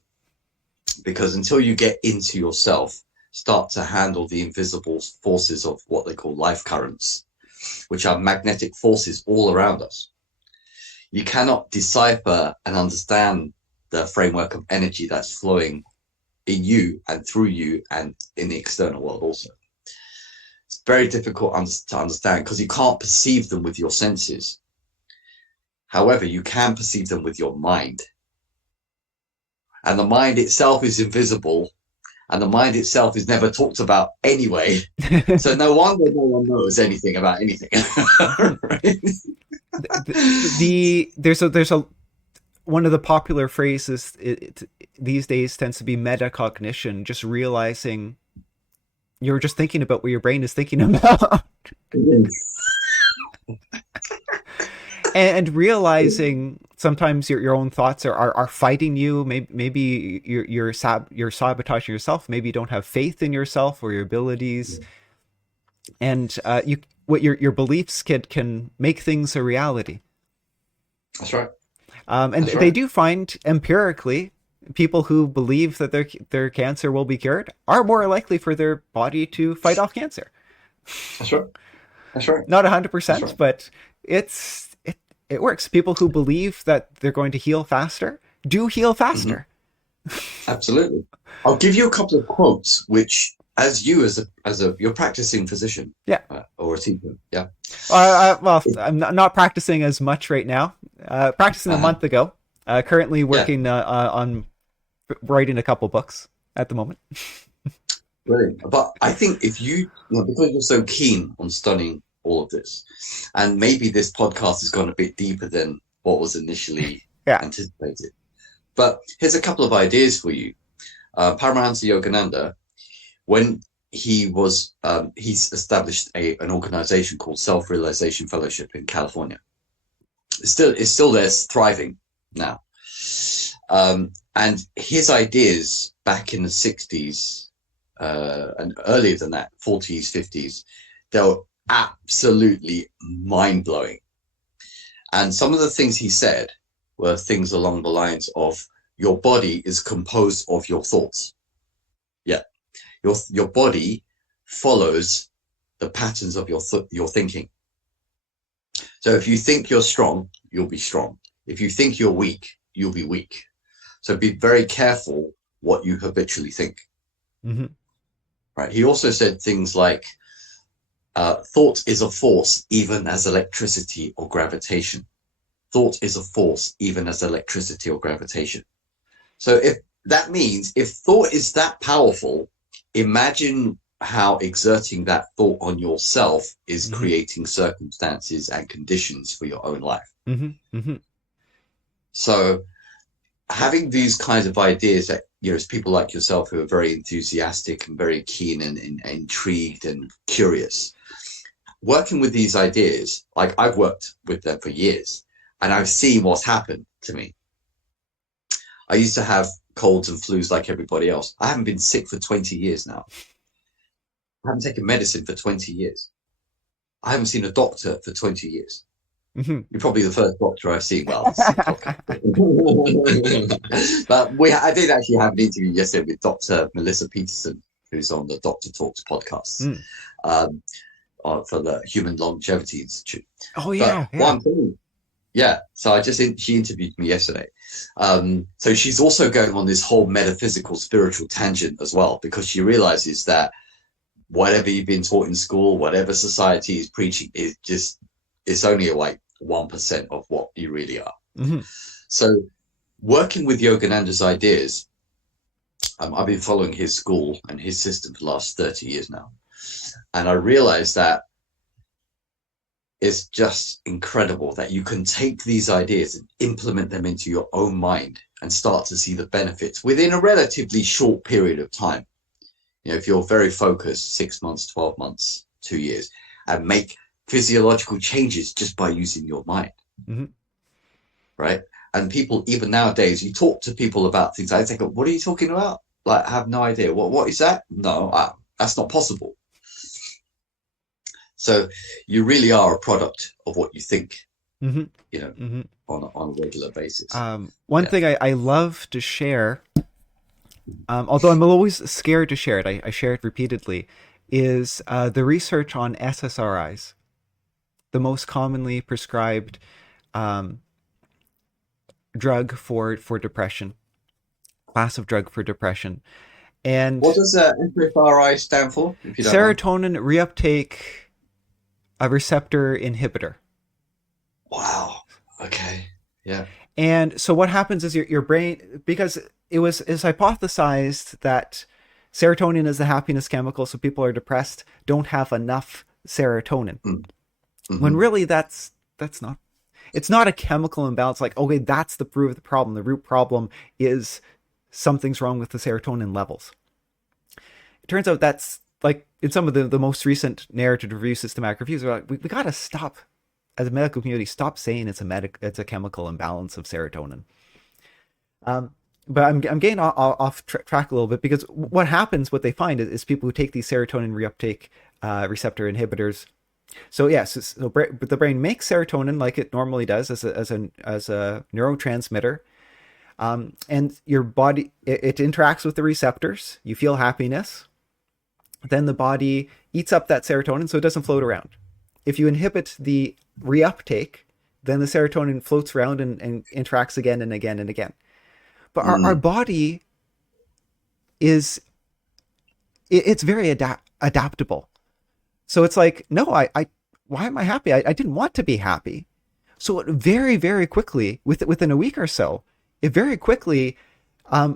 Because until you get into yourself, start to handle the invisible forces of what they call life currents, which are magnetic forces all around us, you cannot decipher and understand the framework of energy that's flowing in you and through you and in the external world also. It's very difficult to understand because you can't perceive them with your senses. However, you can perceive them with your mind. And the mind itself is invisible, and the mind itself is never talked about anyway. So no wonder no one knows anything about anything. Right? There's a one of the popular phrases these days tends to be metacognition, just realizing you're just thinking about what your brain is thinking about. And realizing sometimes your own thoughts are fighting you. Maybe you're sabotaging yourself. Maybe you don't have faith in yourself or your abilities, and your beliefs can make things a reality. That's right. And That's right. They do find empirically people who believe that their cancer will be cured are more likely for their body to fight off cancer. That's right. That's right. Not 100%, right. but it works. People who believe that they're going to heal faster do heal faster. Mm-hmm. Absolutely. I'll give you a couple of quotes, which, as a you're practicing physician, yeah, or a teacher, yeah. Well, I'm not practicing as much right now. Practicing a month ago. Currently working on writing a couple books at the moment. Brilliant. But I think if because you're so keen on studying all of this, and maybe this podcast has gone a bit deeper than what was initially anticipated. But here's a couple of ideas for you. Paramahansa Yogananda, when he's established an organization called Self-Realization Fellowship in California. It's still there, thriving now. And his ideas back in the 60s and earlier than that, 40s, 50s, they were absolutely mind-blowing. And some of the things he said were things along the lines of, your body is composed of your thoughts. Yeah. Your body follows the patterns of your thinking. So if you think you're strong, you'll be strong. If you think you're weak, you'll be weak. So be very careful what you habitually think. Mm-hmm. Right. He also said things like, thought is a force even as electricity or gravitation. Thought is a force even as electricity or gravitation. So if that means if thought is that powerful, imagine how exerting that thought on yourself is creating circumstances and conditions for your own life. Mm-hmm. Mm-hmm. So having these kinds of ideas that, it's people like yourself who are very enthusiastic and very keen and intrigued and curious, working with these ideas, like I've worked with them for years and I've seen what's happened to me. I used to have colds and flus like everybody else. I haven't been sick for 20 years now. I haven't taken medicine for 20 years. I haven't seen a doctor for 20 years. Mm-hmm. You're probably the first doctor I've seen. Well, but I did actually have an interview yesterday with Dr. Melissa Peterson, who's on the Doctor Talks podcast for the Human Longevity Institute. Oh, yeah. But one thing, Yeah, so she interviewed me yesterday. So she's also going on this whole metaphysical spiritual tangent as well, because she realizes that whatever you've been taught in school, whatever society is preaching, is just it's only like 1% of what you really are. Mm-hmm. So working with Yogananda's ideas, I've been following his school and his system for the last 30 years now. And I realized that it's just incredible that you can take these ideas and implement them into your own mind and start to see the benefits within a relatively short period of time. You know, if you're very focused, 6 months, 12 months, 2 years, and make physiological changes just by using your mind. Mm-hmm. Right. And people, even nowadays, you talk to people about things, I think, what are you talking about? Like, I have no idea. What is that? No, that's not possible. So you really are a product of what you think, Mm-hmm. you know, Mm-hmm. on a regular basis. One thing I love to share, although I'm always scared to share it, I share it repeatedly, is the research on SSRIs, the most commonly prescribed drug for depression, class of drug for depression. And what does SSRI stand for? If you don't serotonin reuptake a receptor inhibitor. Wow. Okay. Yeah. And so what happens is your brain, because it's hypothesized that serotonin is the happiness chemical, so people are depressed, don't have enough serotonin. Mm-hmm. When really that's not, it's not a chemical imbalance. Like, okay, that's the root of the problem. The root problem is something's wrong with the serotonin levels. It turns out that's, like, in some of the most recent narrative reviews, systematic reviews, are like, we got to stop, as a medical community, stop saying it's a chemical imbalance of serotonin. But I'm getting off track a little bit, because what they find is people who take these serotonin reuptake receptor inhibitors. So yes, but the brain makes serotonin like it normally does as a neurotransmitter, and your body, it interacts with the receptors. You feel happiness. Then the body eats up that serotonin so it doesn't float around. If you inhibit the reuptake, then the serotonin floats around and interacts again and again and again. But our body it's very adaptable. So it's like, no, why am I happy? I didn't want to be happy. So it very, very quickly, within a week or so, it very quickly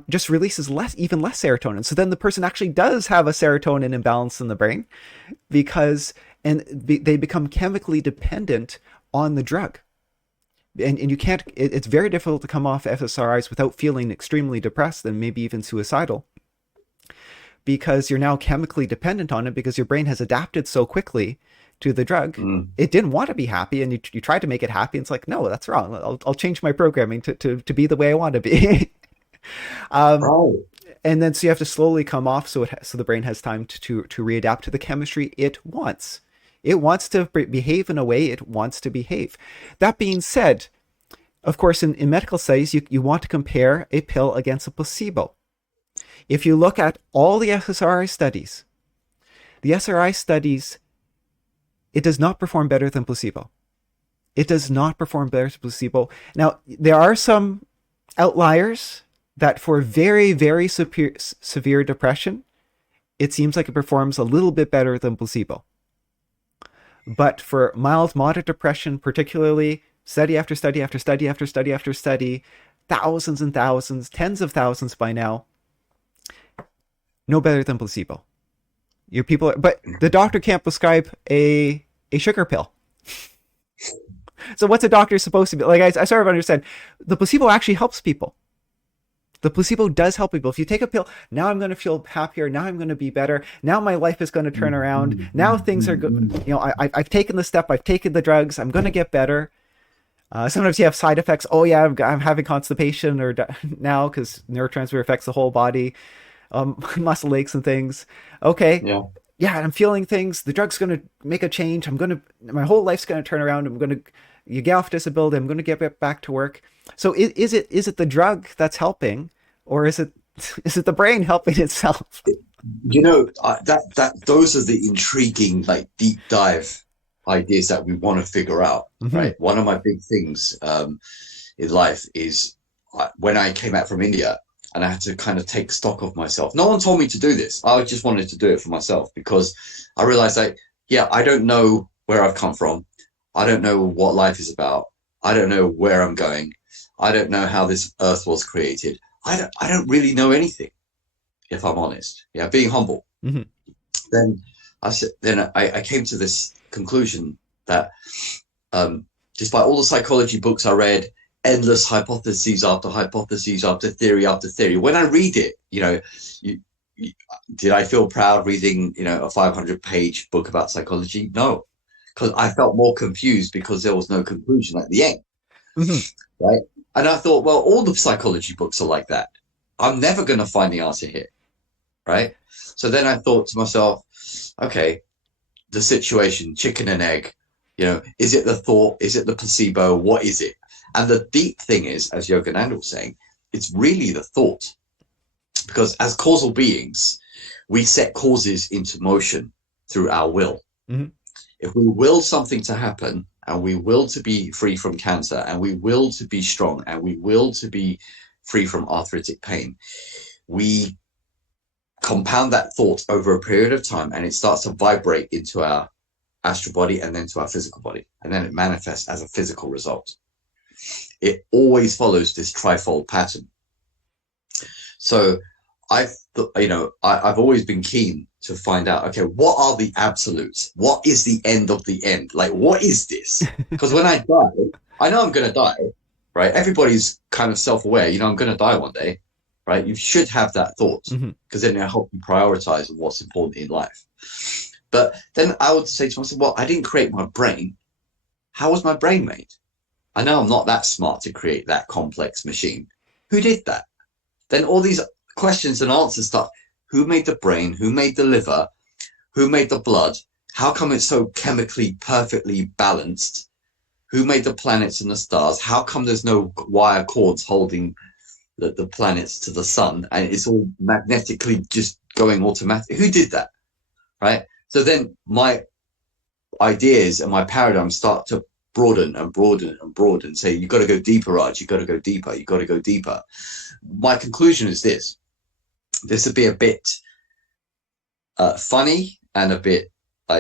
just releases even less serotonin. So then the person actually does have a serotonin imbalance in the brain, they become chemically dependent on the drug. And you can't, it's very difficult to come off SSRIs without feeling extremely depressed and maybe even suicidal, because you're now chemically dependent on it, because your brain has adapted so quickly to the drug. It didn't want to be happy, and you tried to make it happy, and it's like, no, that's wrong. I'll change my programming to be the way I want to be. And then so you have to slowly come off, so the brain has time to readapt to the chemistry it wants. It wants to behave in a way it wants to behave. That being said, of course, in medical studies, you want to compare a pill against a placebo. If you look at all the SSRI studies, it does not perform better than placebo. It does not perform better than placebo. Now, there are some outliers that for very, very severe depression, it seems like it performs a little bit better than placebo. But for mild, moderate depression, particularly, study after study after study after study after study, thousands and thousands, tens of thousands by now, no better than placebo. But the doctor can't prescribe a sugar pill. So what's a doctor supposed to be? Like, I sort of understand. The placebo actually helps people. The placebo does help people. If you take a pill, now I'm going to feel happier. Now I'm going to be better. Now my life is going to turn around. Now things are good. You know, I've taken the step. I've taken the drugs. I'm going to get better. Sometimes you have side effects. Oh yeah, I'm having constipation now because neurotransmitter affects the whole body, muscle aches and things. Okay. Yeah, I'm feeling things. The drug's going to make a change. My whole life's going to turn around. You get off disability. I'm going to get back to work. So is it the drug that's helping, or is it the brain helping itself? You know, that those are the intriguing, like, deep dive ideas that we want to figure out, right? One of my big things in life is when I came out from India and I had to kind of take stock of myself. No one told me to do this. I just wanted to do it for myself because I realized that, yeah, I don't know where I've come from. I don't know what life is about. I don't know where I'm going. I don't know how this earth was created. I don't really know anything, if I'm honest. Yeah, being humble. Then I came to this conclusion that despite all the psychology books I read, endless hypotheses after hypotheses after theory, when I read it, did I feel proud reading, a 500-page book about psychology? No, because I felt more confused because there was no conclusion at the end. Right. And I thought, well, all the psychology books are like that. I'm never going to find the answer here. Right. So then I thought to myself, okay, the situation, chicken and egg, is it the thought? Is it the placebo? What is it? And the deep thing is, as Yogananda was saying, it's really the thought. Because as causal beings, we set causes into motion through our will. If we will something to happen, and we will to be free from cancer, and we will to be strong, and we will to be free from arthritic pain, we compound that thought over a period of time, and it starts to vibrate into our astral body and then to our physical body, and then it manifests as a physical result. It always follows this trifold pattern. So I've always been keen to find out, okay, what are the absolutes? What is the end of the end? Like, what is this? Because when I die, I know I'm going to die, right? Everybody's kind of self-aware, I'm going to die one day, right? You should have that thought because then it'll help you prioritize what's important in life. But then I would say to myself, well, I didn't create my brain. How was my brain made? I know I'm not that smart to create that complex machine. Who did that? Then all these questions and answers start. Who made the brain? Who made the liver? Who made the blood? How come it's so chemically perfectly balanced? Who made the planets and the stars? How come there's no wire cords holding the planets to the sun and it's all magnetically just going automatic? Who did that? Right? So then my ideas and my paradigms start to broaden and broaden and broaden. Say, you've got to go deeper, Raj. You've got to go deeper. You've got to go deeper. My conclusion is this. This would be a bit funny and a bit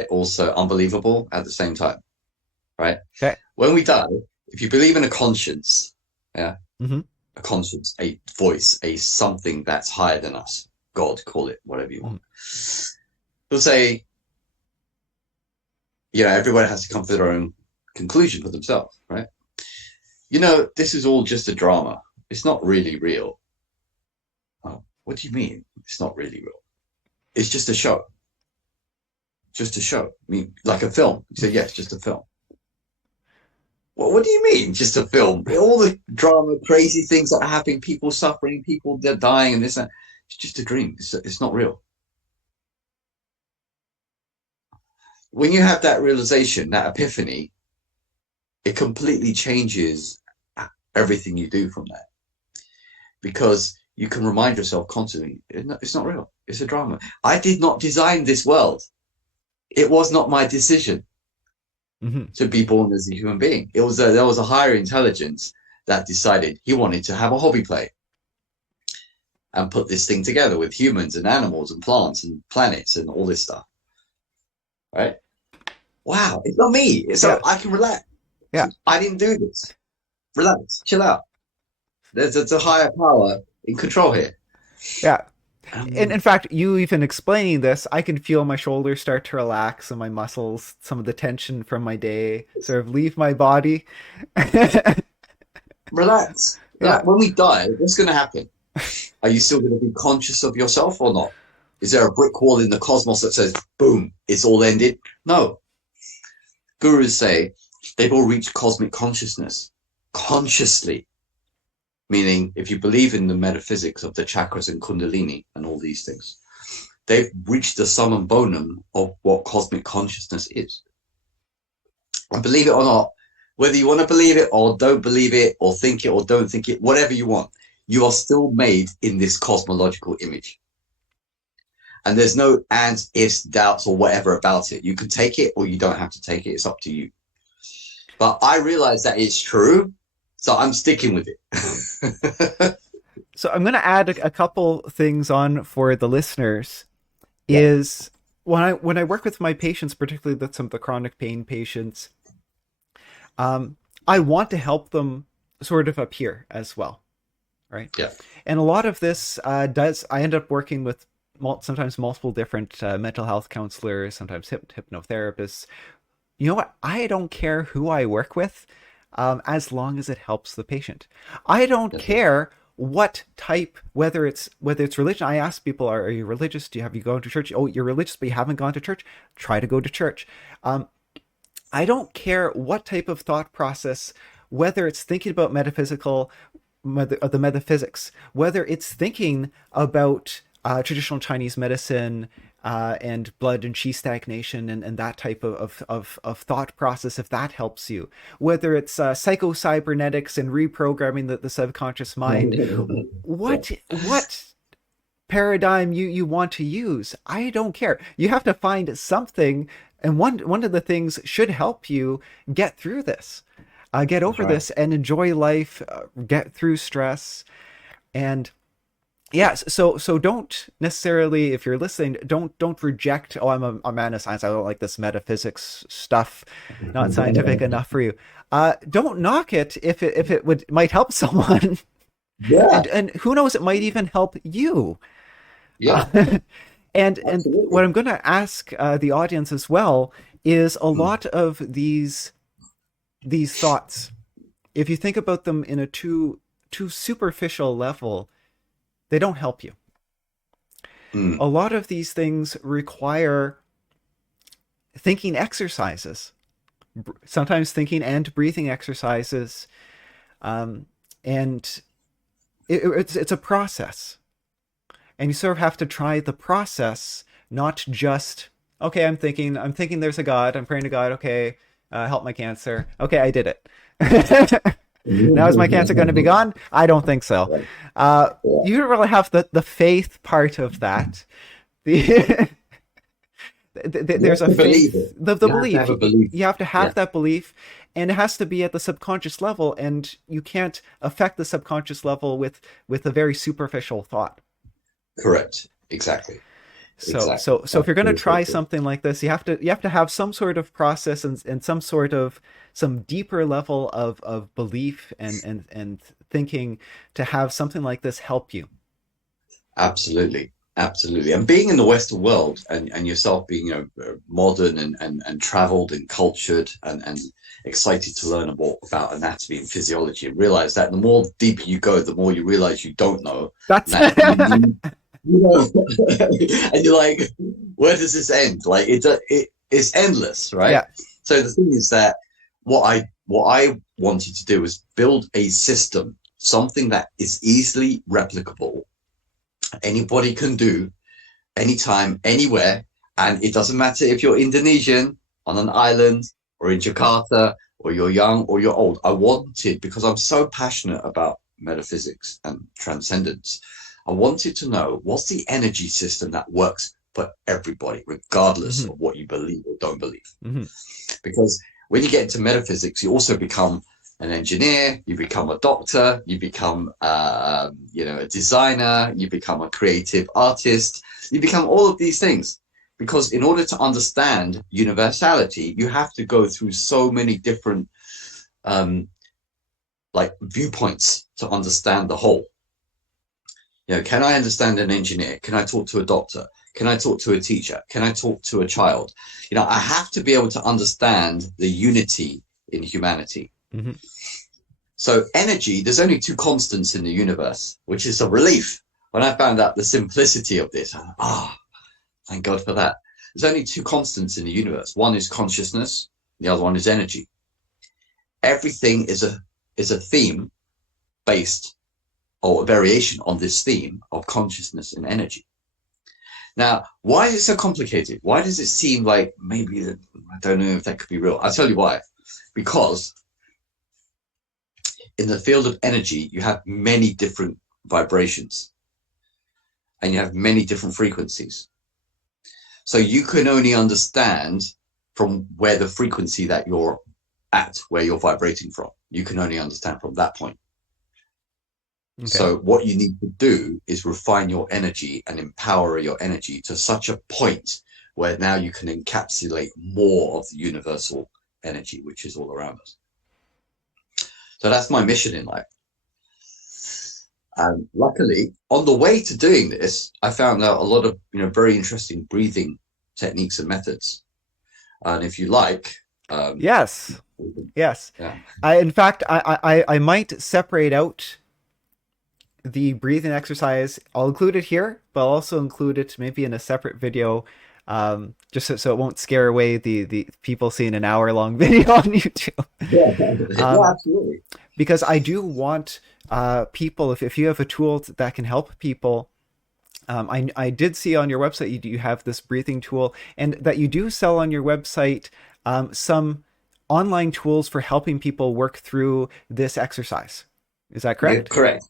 also unbelievable at the same time, right? Okay. When we die, if you believe in a conscience, a conscience, a voice, a something that's higher than us, God, call it whatever you want. We'll say, everyone has to come to their own conclusion for themselves, right? This is all just a drama. It's not really real. Oh, what do you mean it's not really real? It's just a show. Just a show. I mean, like a film. You say, yes, just a film. Well, what do you mean, just a film? All the drama, crazy things that are happening, people suffering, people they're dying, and this and that. It's just a dream. It's not real. When you have that realization, that epiphany, it completely changes everything you do from that. Because you can remind yourself constantly, it's not real. It's a drama. I did not design this world. It was not my decision to be born as a human being. There was a higher intelligence that decided he wanted to have a hobby play and put this thing together with humans and animals and plants and planets and all this stuff. Right? Wow, it's not me. So I can relax. Yeah. I didn't do this. Relax, chill out. There's a higher power in control here. Yeah. And in fact, you even explaining this, I can feel my shoulders start to relax and my muscles, some of the tension from my day sort of leave my body. Relax. Yeah. Like, when we die, what's going to happen? Are you still going to be conscious of yourself or not? Is there a brick wall in the cosmos that says, boom, it's all ended? No. Gurus say they've all reached cosmic consciousness consciously. Meaning, if you believe in the metaphysics of the chakras and kundalini and all these things, they've reached the summum bonum of what cosmic consciousness is. And believe it or not, whether you want to believe it or don't believe it or think it or don't think it, whatever you want, you are still made in this cosmological image. And there's no ands, ifs, doubts, or whatever about it. You can take it or you don't have to take it. It's up to you. But I realize that it's true, so I'm sticking with it. So I'm going to add a couple things on for the listeners. Yeah. Is when I work with my patients, particularly with some of the chronic pain patients, I want to help them sort of up here as well, right? Yeah. And a lot of this I end up working with sometimes multiple different mental health counselors, sometimes hypnotherapists. You know what? I don't care who I work with, as long as it helps the patient. I don't That's it. care what type, whether it's religion. I ask people, are you religious? Have you gone to church? Oh, you're religious, but you haven't gone to church. Try to go to church. I don't care what type of thought process, whether it's thinking about the metaphysics, whether it's thinking about traditional Chinese medicine and blood and qi stagnation and that type of thought process, if that helps you, whether it's psycho-cybernetics and reprogramming the subconscious mind, Yeah. what paradigm you want to use, I don't care. You have to find something, and one of the things should help you get through this, get That's over right. this, and enjoy life, get through stress. And yes, so don't necessarily, if you're listening, don't reject, oh, I'm a man of science, I don't like this metaphysics stuff, not scientific enough for you. Don't knock it if it might help someone. Yeah. And who knows, it might even help you. Yeah. And what Absolutely. I'm going to ask the audience as well is a lot of these thoughts, if you think about them in a too superficial level, they don't help you. Mm. A lot of these things require thinking exercises, sometimes thinking and breathing exercises, and it's a process, and you sort of have to try the process, not just, okay, I'm thinking there's a God, I'm praying to God, okay, help my cancer, okay, I did it. Now is my cancer going to be gone? I don't think so. Right. Yeah. You don't really have the faith part of that. The, You there's have a to believe faith, it. the You have to belief. have a belief. You have to Yeah. have that belief, and it has to be at the subconscious level, and you can't affect the subconscious level with a very superficial thought. Correct. Exactly. Exactly. So if That's you're going to so try true. something like this, you have to have some sort of process and some deeper level of belief and thinking to have something like this help you. Absolutely. Absolutely. And being in the Western world and yourself being, modern and traveled and cultured and excited to learn about anatomy and physiology and realize that the more deeper you go, the more you realize you don't know and That's that you need, and you're like, where does this end? Like it's endless, right? yeah. So the thing is that what I wanted to do was build a system, something that is easily replicable, anybody can do anytime, anywhere. And it doesn't matter if you're Indonesian on an island or in Jakarta or you're young or you're old. I wanted, because I'm so passionate about metaphysics and transcendence, I wanted to know what's the energy system that works for everybody, regardless Hmm. of what you believe or don't believe. Hmm. Because when you get into metaphysics, you also become an engineer, you become a doctor, you become, a designer, you become a creative artist, you become all of these things. Because in order to understand universality, you have to go through so many different um, like viewpoints to understand the whole. Can I understand an engineer? Can I talk to a doctor? Can I talk to a teacher? Can I talk to a child? I have to be able to understand the unity in humanity. Hmm. So energy, there's only two constants in the universe, which is a relief. When I found out the simplicity of this, I thought, thank God for that. There's only two constants in the universe. One is consciousness, the other one is energy. Everything is a theme based, or a variation on this theme of consciousness and energy. Now, why is it so complicated? Why does it seem like maybe I don't know if that could be real? I'll tell you why. Because in the field of energy, you have many different vibrations and you have many different frequencies. So you can only understand from where the frequency that you're at, where you're vibrating from. You can only understand from that point. Okay. So what you need to do is refine your energy and empower your energy to such a point where now you can encapsulate more of the universal energy, which is all around us. So that's my mission in life. And luckily, on the way to doing this, I found out a lot of very interesting breathing techniques and methods. And if you like, Yes. Yes. yeah, In fact, I might separate out the breathing exercise. I'll include it here, but I'll also include it maybe in a separate video, just so it won't scare away the people seeing an hour-long video on YouTube. yeah, yeah, Um, absolutely. because I do want people, if you have a tool that can help people. I did see on your website you have this breathing tool, and that you do sell on your website some online tools for helping people work through this exercise. Is that Yeah, correct? correct.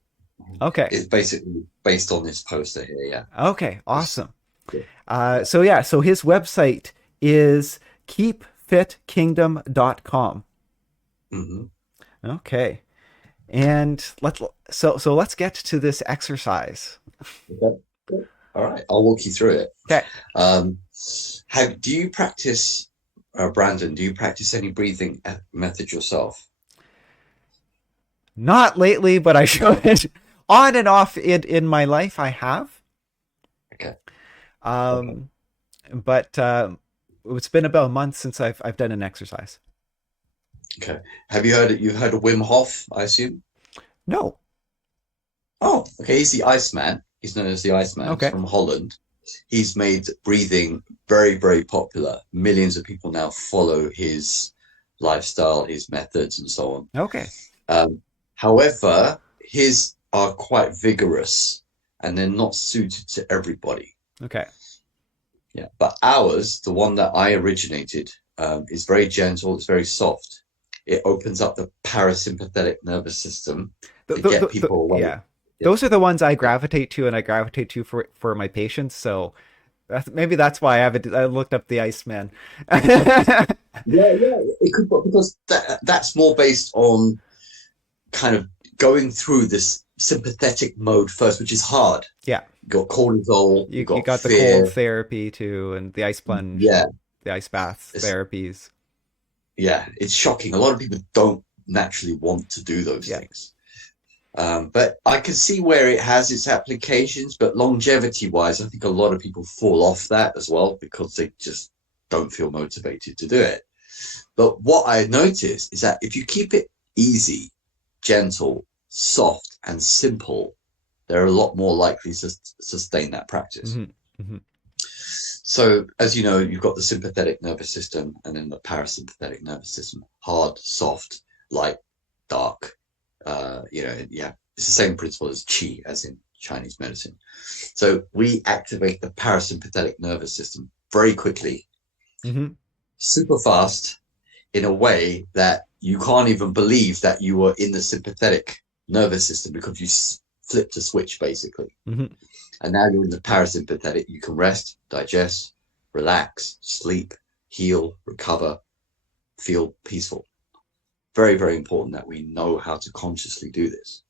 Okay. It's basically based on this poster here. Yeah. Okay. It's, Awesome. yeah. So yeah, so his website is keepfitkingdom.com. Mm-hmm. Okay. And let's get to this exercise. Okay. All right. I'll walk you through it. Okay. Um, do you practice, Brandon? Do you practice any breathing method yourself? Not lately, but I should. On and off in my life, I have. Okay. Okay. Um, but it's been about a month since I've done an exercise. Okay. Have you heard? You've heard of Wim Hof, I assume. No. Oh, okay. He's the Iceman. He's known as the Iceman. He's Okay. from Holland. He's made breathing very, very popular. Millions of people now follow his lifestyle, his methods, and so on. Okay. However, his are quite vigorous and they're not suited to everybody. Okay. Yeah, but ours, the one that I originated, is very gentle. It's very soft. It opens up the parasympathetic nervous system to get people away. Yeah. Yeah. Those are the ones I gravitate to, and I gravitate to for my patients. So maybe that's why I looked up the Iceman. Yeah, yeah. It could, because that's more based on kind of going through this sympathetic mode first, which is hard. Yeah. You got cortisol, You got got the fear. cold therapy too, and the ice plunge, Yeah, the ice bath it's, therapies. yeah, it's shocking. A lot of people don't naturally want to do those Yeah. things. But I can see where it has its applications, but longevity wise, I think a lot of people fall off that as well because they just don't feel motivated to do it. But what I noticed is that if you keep it easy, gentle, soft, and simple, they're a lot more likely to sustain that practice. Mm-hmm. Mm-hmm. So, as you know, you've got the sympathetic nervous system and then the parasympathetic nervous system, hard, soft, light, dark. Yeah, it's the same principle as qi, as in Chinese medicine. So we activate the parasympathetic nervous system very quickly, Mm-hmm. super fast, in a way that you can't even believe that you were in the sympathetic nervous system because you flipped a switch, basically. Mm-hmm. And now you're in the parasympathetic. You can rest, digest, relax, sleep, heal, recover, feel peaceful. Very, very important that we know how to consciously do this.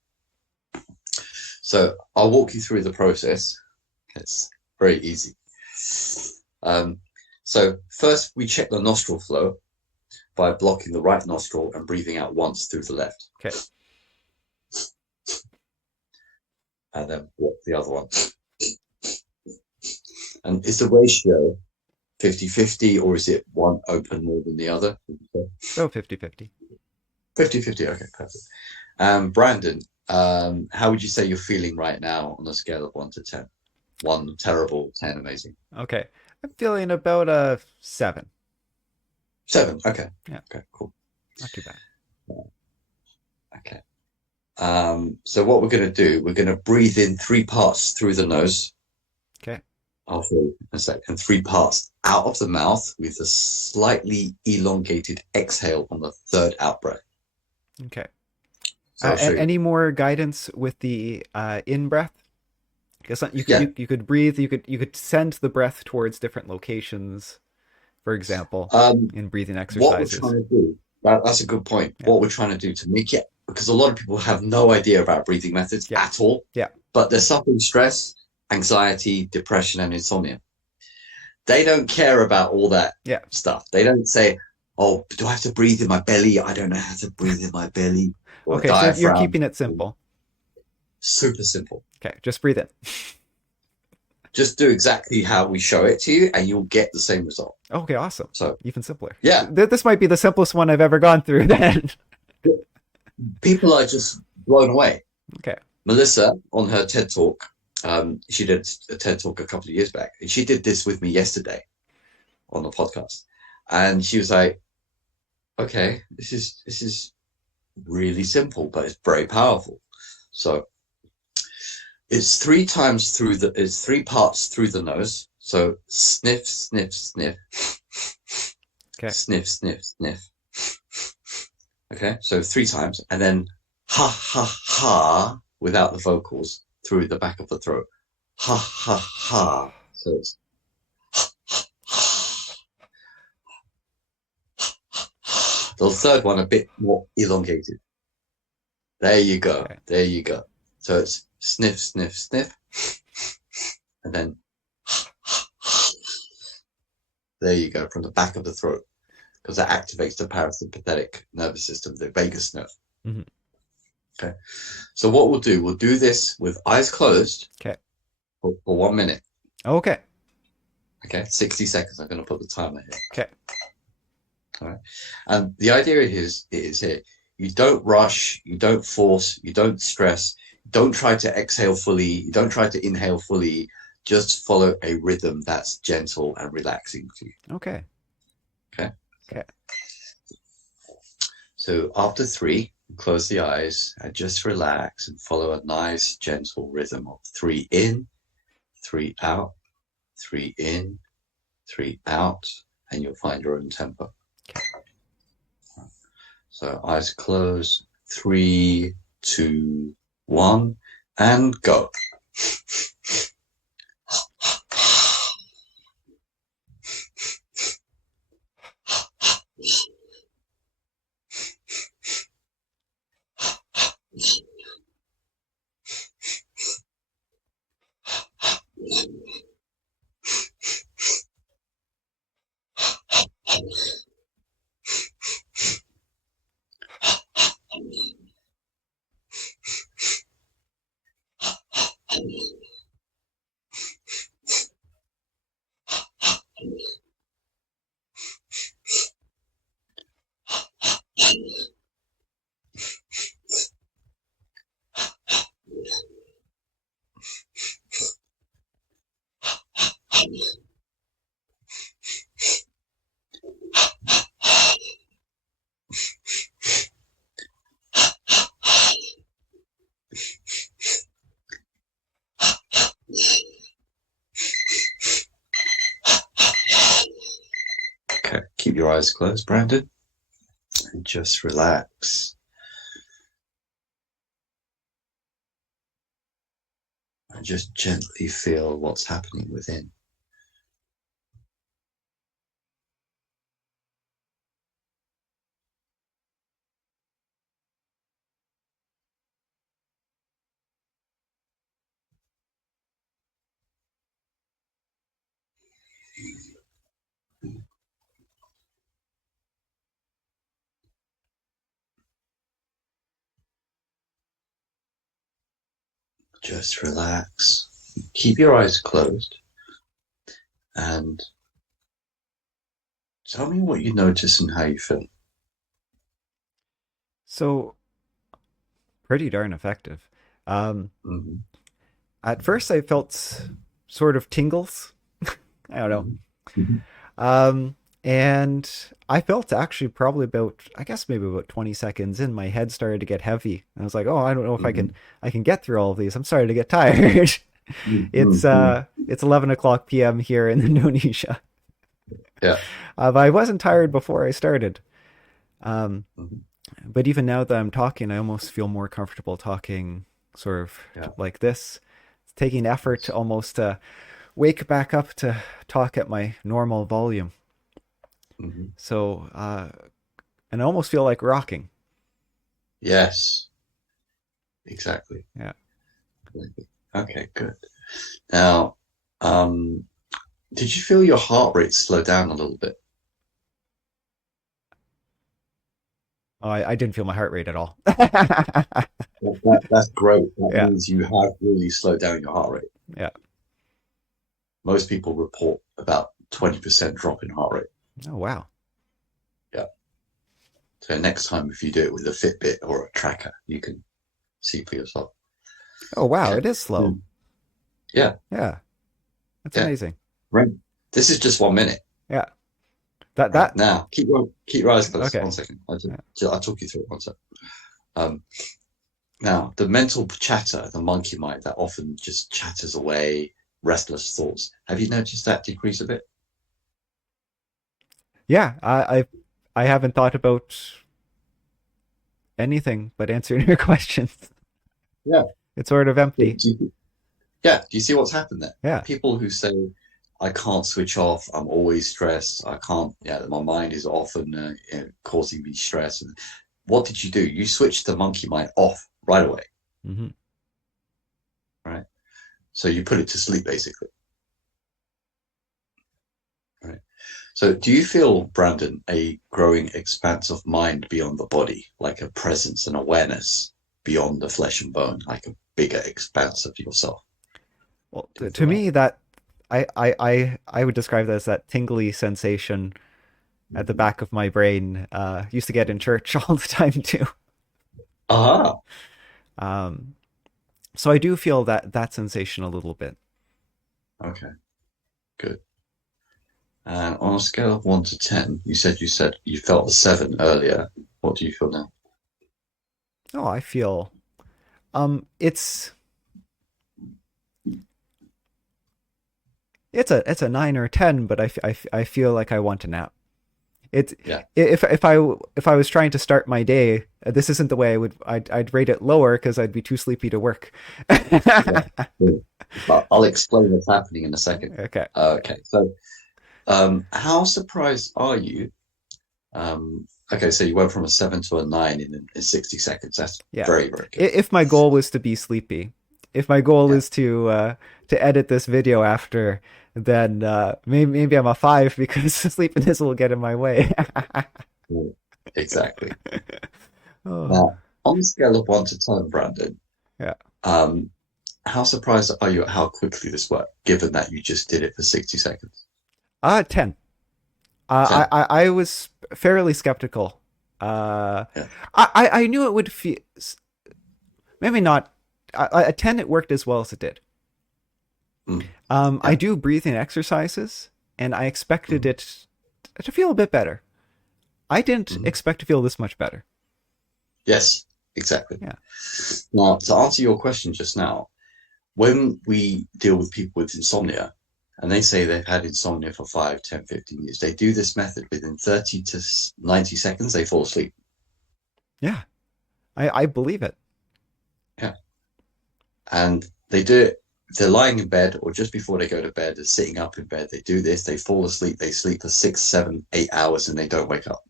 So I'll walk you through the process. It's very easy. So first we check the nostril flow by blocking the right nostril and breathing out once through the left. Okay. And then block the other one. And is the ratio 50-50 or is it one open more than the other? So 50-50. 50-50, okay, perfect. Brandon, how would you say you're feeling right now on a scale of 1 to 10? 1 terrible, 10 amazing. Okay. I'm feeling about a 7. 7, okay. Yeah. Okay, cool. Not too bad. Okay. So what we're going to do, we're going to breathe in 3 parts through the nose. Okay. I'll show you in a sec. And 3 parts out of the mouth with a slightly elongated exhale on the 3rd out breath. Okay. So I'll show you. Any more guidance with the in breath? Because Yeah. you could breathe, you could send the breath towards different locations, for example, Um, in breathing what we're exercises. trying to do, that's a good point. Yeah. What we're trying to do to make it, because a lot of people have no idea about breathing methods Yeah. at all, Yeah. but they're suffering stress, anxiety, depression, and insomnia. They don't care about all that Yeah. stuff. They don't say, "Oh, do I have to breathe in my belly? I don't know how to breathe in my belly or a Okay, so you're diaphragm." keeping it simple. Super simple. Okay, just breathe in. Just do exactly how we show it to you, and you'll get the same result. Okay, awesome. So, Even simpler. yeah, This might be the simplest one I've ever gone through then. people are just blown away. Okay. Melissa, on her TED Talk, she did a TED Talk a couple of years back, and she did this with me yesterday on the podcast. And she was like, "Okay, this is really simple, but it's very powerful." So it's 3 parts through the nose. So sniff, sniff, sniff, Okay. sniff, sniff, sniff. Okay, so 3 times, and then ha ha ha without the vocals through the back of the throat. Ha ha ha. So it's the third one a bit more elongated. There you go. Okay. There you go. So it's sniff, sniff, sniff, and then there you go from the back of the throat, because that activates the parasympathetic nervous system, the vagus nerve. Mm-hmm. Okay. So what we'll do this with eyes closed. Okay. For 1 minute. Okay. Okay. 60 seconds. I'm going to put the timer here. Okay. All right. And the idea is here. You don't rush. You don't force. You don't stress. Don't try to exhale fully. You don't try to inhale fully. Just follow a rhythm that's gentle and relaxing for you. Okay. Okay. Okay. So after 3, close the eyes and just relax and follow a nice, gentle rhythm of 3 in, 3 out, 3 in, 3 out, and you'll find your own tempo. Okay. So eyes closed, 3, 2, 1, and go. Okay, keep your eyes closed, Brandon, and just relax. And just gently feel what's happening within. Just relax. Keep your eyes closed and tell me what you notice and how you feel. So pretty darn effective. Um, Mm-hmm. at first I felt sort of tingles. I don't know. Mm-hmm. And I felt actually probably about, I guess maybe about 20 seconds in, my head started to get heavy. And I was like, oh, I don't know if Mm-hmm. I can get through all of these. I'm starting to get tired. Mm-hmm. It's 11 o'clock p.m. here in Indonesia. Yeah. I wasn't tired before I started. Um, Mm-hmm. but even now that I'm talking, I almost feel more comfortable talking sort of Yeah. like this. taking effort almost to wake back up to talk at my normal volume. Hmm. So, and I almost feel like rocking. Yes, exactly. Yeah. Okay, good. Now, um, did you feel your heart rate slow down a little bit? Oh, I didn't feel my heart rate at all. That's great. That Yeah. means you have really slowed down your heart rate. Yeah. Most people report about 20% drop in heart rate. Oh, wow. Yeah. So next time, if you do it with a Fitbit or a tracker, you can see for yourself. Oh, wow. Okay. It is slow. Mm. Yeah. Yeah. That's Yeah. amazing. Right. This is just 1 minute. Yeah. That, Right. that, Now, keep your eyes closed. okay. 1 second. Yeah. I'll talk you through it. 1 second. Um, Now, the mental chatter, the monkey mind that often just chatters away, restless thoughts. Have you noticed that decrease a bit? Yeah. I haven't thought about anything but answering your questions. Yeah. It's sort of Do empty. you, yeah. Do you see what's happened there? Yeah. People who say, I can't switch off, I'm always stressed, I can't, yeah, my mind is often causing me stress. And what did you do? You switched the monkey mind off right away, Hmm. right? So you put it to sleep, basically, right? So do you feel, Brandon, a growing expanse of mind beyond the body, like a presence and awareness beyond the flesh and bone, like a bigger expanse of yourself? Well, Do you to feel that? me, that I would describe that as that tingly sensation at the Mhm. back of my brain. Used to get in church all the time too. Aha. Um, so I do feel that sensation a little bit. Okay, good. And on a scale of 1 to 10, you said you felt a 7 earlier. What do you feel now? Oh, I feel it's a 9 or 10, but I feel like I want a nap. It's Yeah, if I was trying to start my day, this isn't the way I'd rate it lower because I'd be too sleepy to work. yeah. Good. But I'll explain what's happening in a second. Okay. Okay, so how surprised are you? Okay, so you went from a 7 to a 9 in 60 seconds. That's Yeah. very, very good. If my goal was to be sleepy, if my goal Yeah, is to edit this video after, then maybe I'm a 5 because sleepiness will get in my way. yeah, exactly. Oh, Now, on a scale of 1 to 10, Brandon, yeah. um, how surprised are you at how quickly this worked, given that you just did it for 60 seconds? 10. 10. I was fairly skeptical. Uh, Yeah. I knew it would feel maybe not. At 10, it worked as well as it did. Mm. I Yeah. do breathing exercises, and I expected Mm. it to feel a bit better. I didn't Mm. expect to feel this much better. Yes, exactly. Yeah. Now, to answer your question just now, when we deal with people with insomnia, and they say they've had insomnia for 5, 10, 15 years, they do this method within 30 to 90 seconds, they fall asleep. Yeah. I believe it. Yeah. And they do it, if they're lying in bed or just before they go to bed, they're sitting up in bed, they do this, they fall asleep, they sleep for 6, 7, 8 hours, and they don't wake up.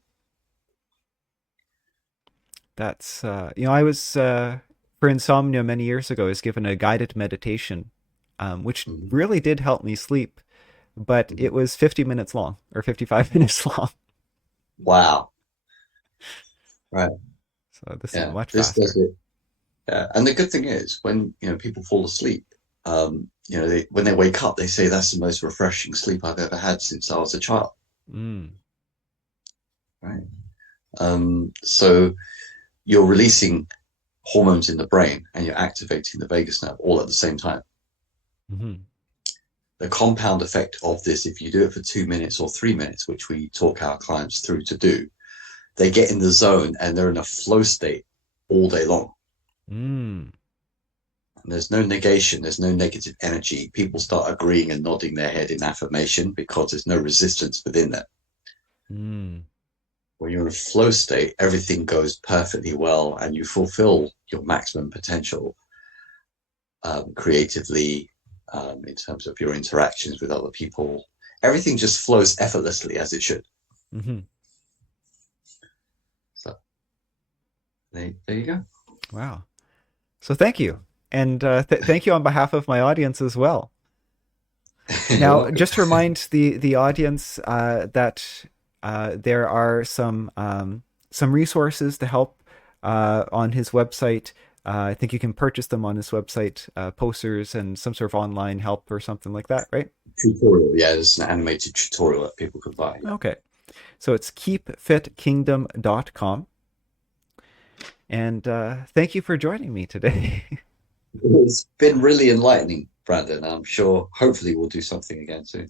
That's I was for insomnia many years ago. I was given a guided meditation, which Mhm. really did help me sleep. But Mhm. it was 50 minutes long or 55 minutes long. Wow. Right. So this is Yeah. much This does faster. it. Yeah, and the good thing is when people fall asleep, when they wake up, they say that's the most refreshing sleep I've ever had since I was a child. Mm. Right. So you're releasing hormones in the brain and you're activating the vagus nerve all at the same time. Hmm. The compound effect of this, if you do it for 2 minutes or 3 minutes, which we talk our clients through to do, they get in the zone and they're in a flow state all day long. Mm. And there's no negation, there's no negative energy. People start agreeing and nodding their head in affirmation because there's no resistance within them. Mm. When you're in a flow state, everything goes perfectly well and you fulfill your maximum potential. creatively, in terms of your interactions with other people. Everything just flows effortlessly as it should. Hmm. So there you go. Wow. So thank you. And thank you on behalf of my audience as well. You're Now, welcome. just to remind the audience that there are some resources to help on his website. I think you can purchase them on his website, posters and some sort of online help or something like that, right? Tutorial, yeah, there's an animated tutorial that people can buy. Yeah. Okay. So it's keepfitkingdom.com. And thank you for joining me today. It's been really enlightening, Brandon. I'm sure hopefully we'll do something again soon.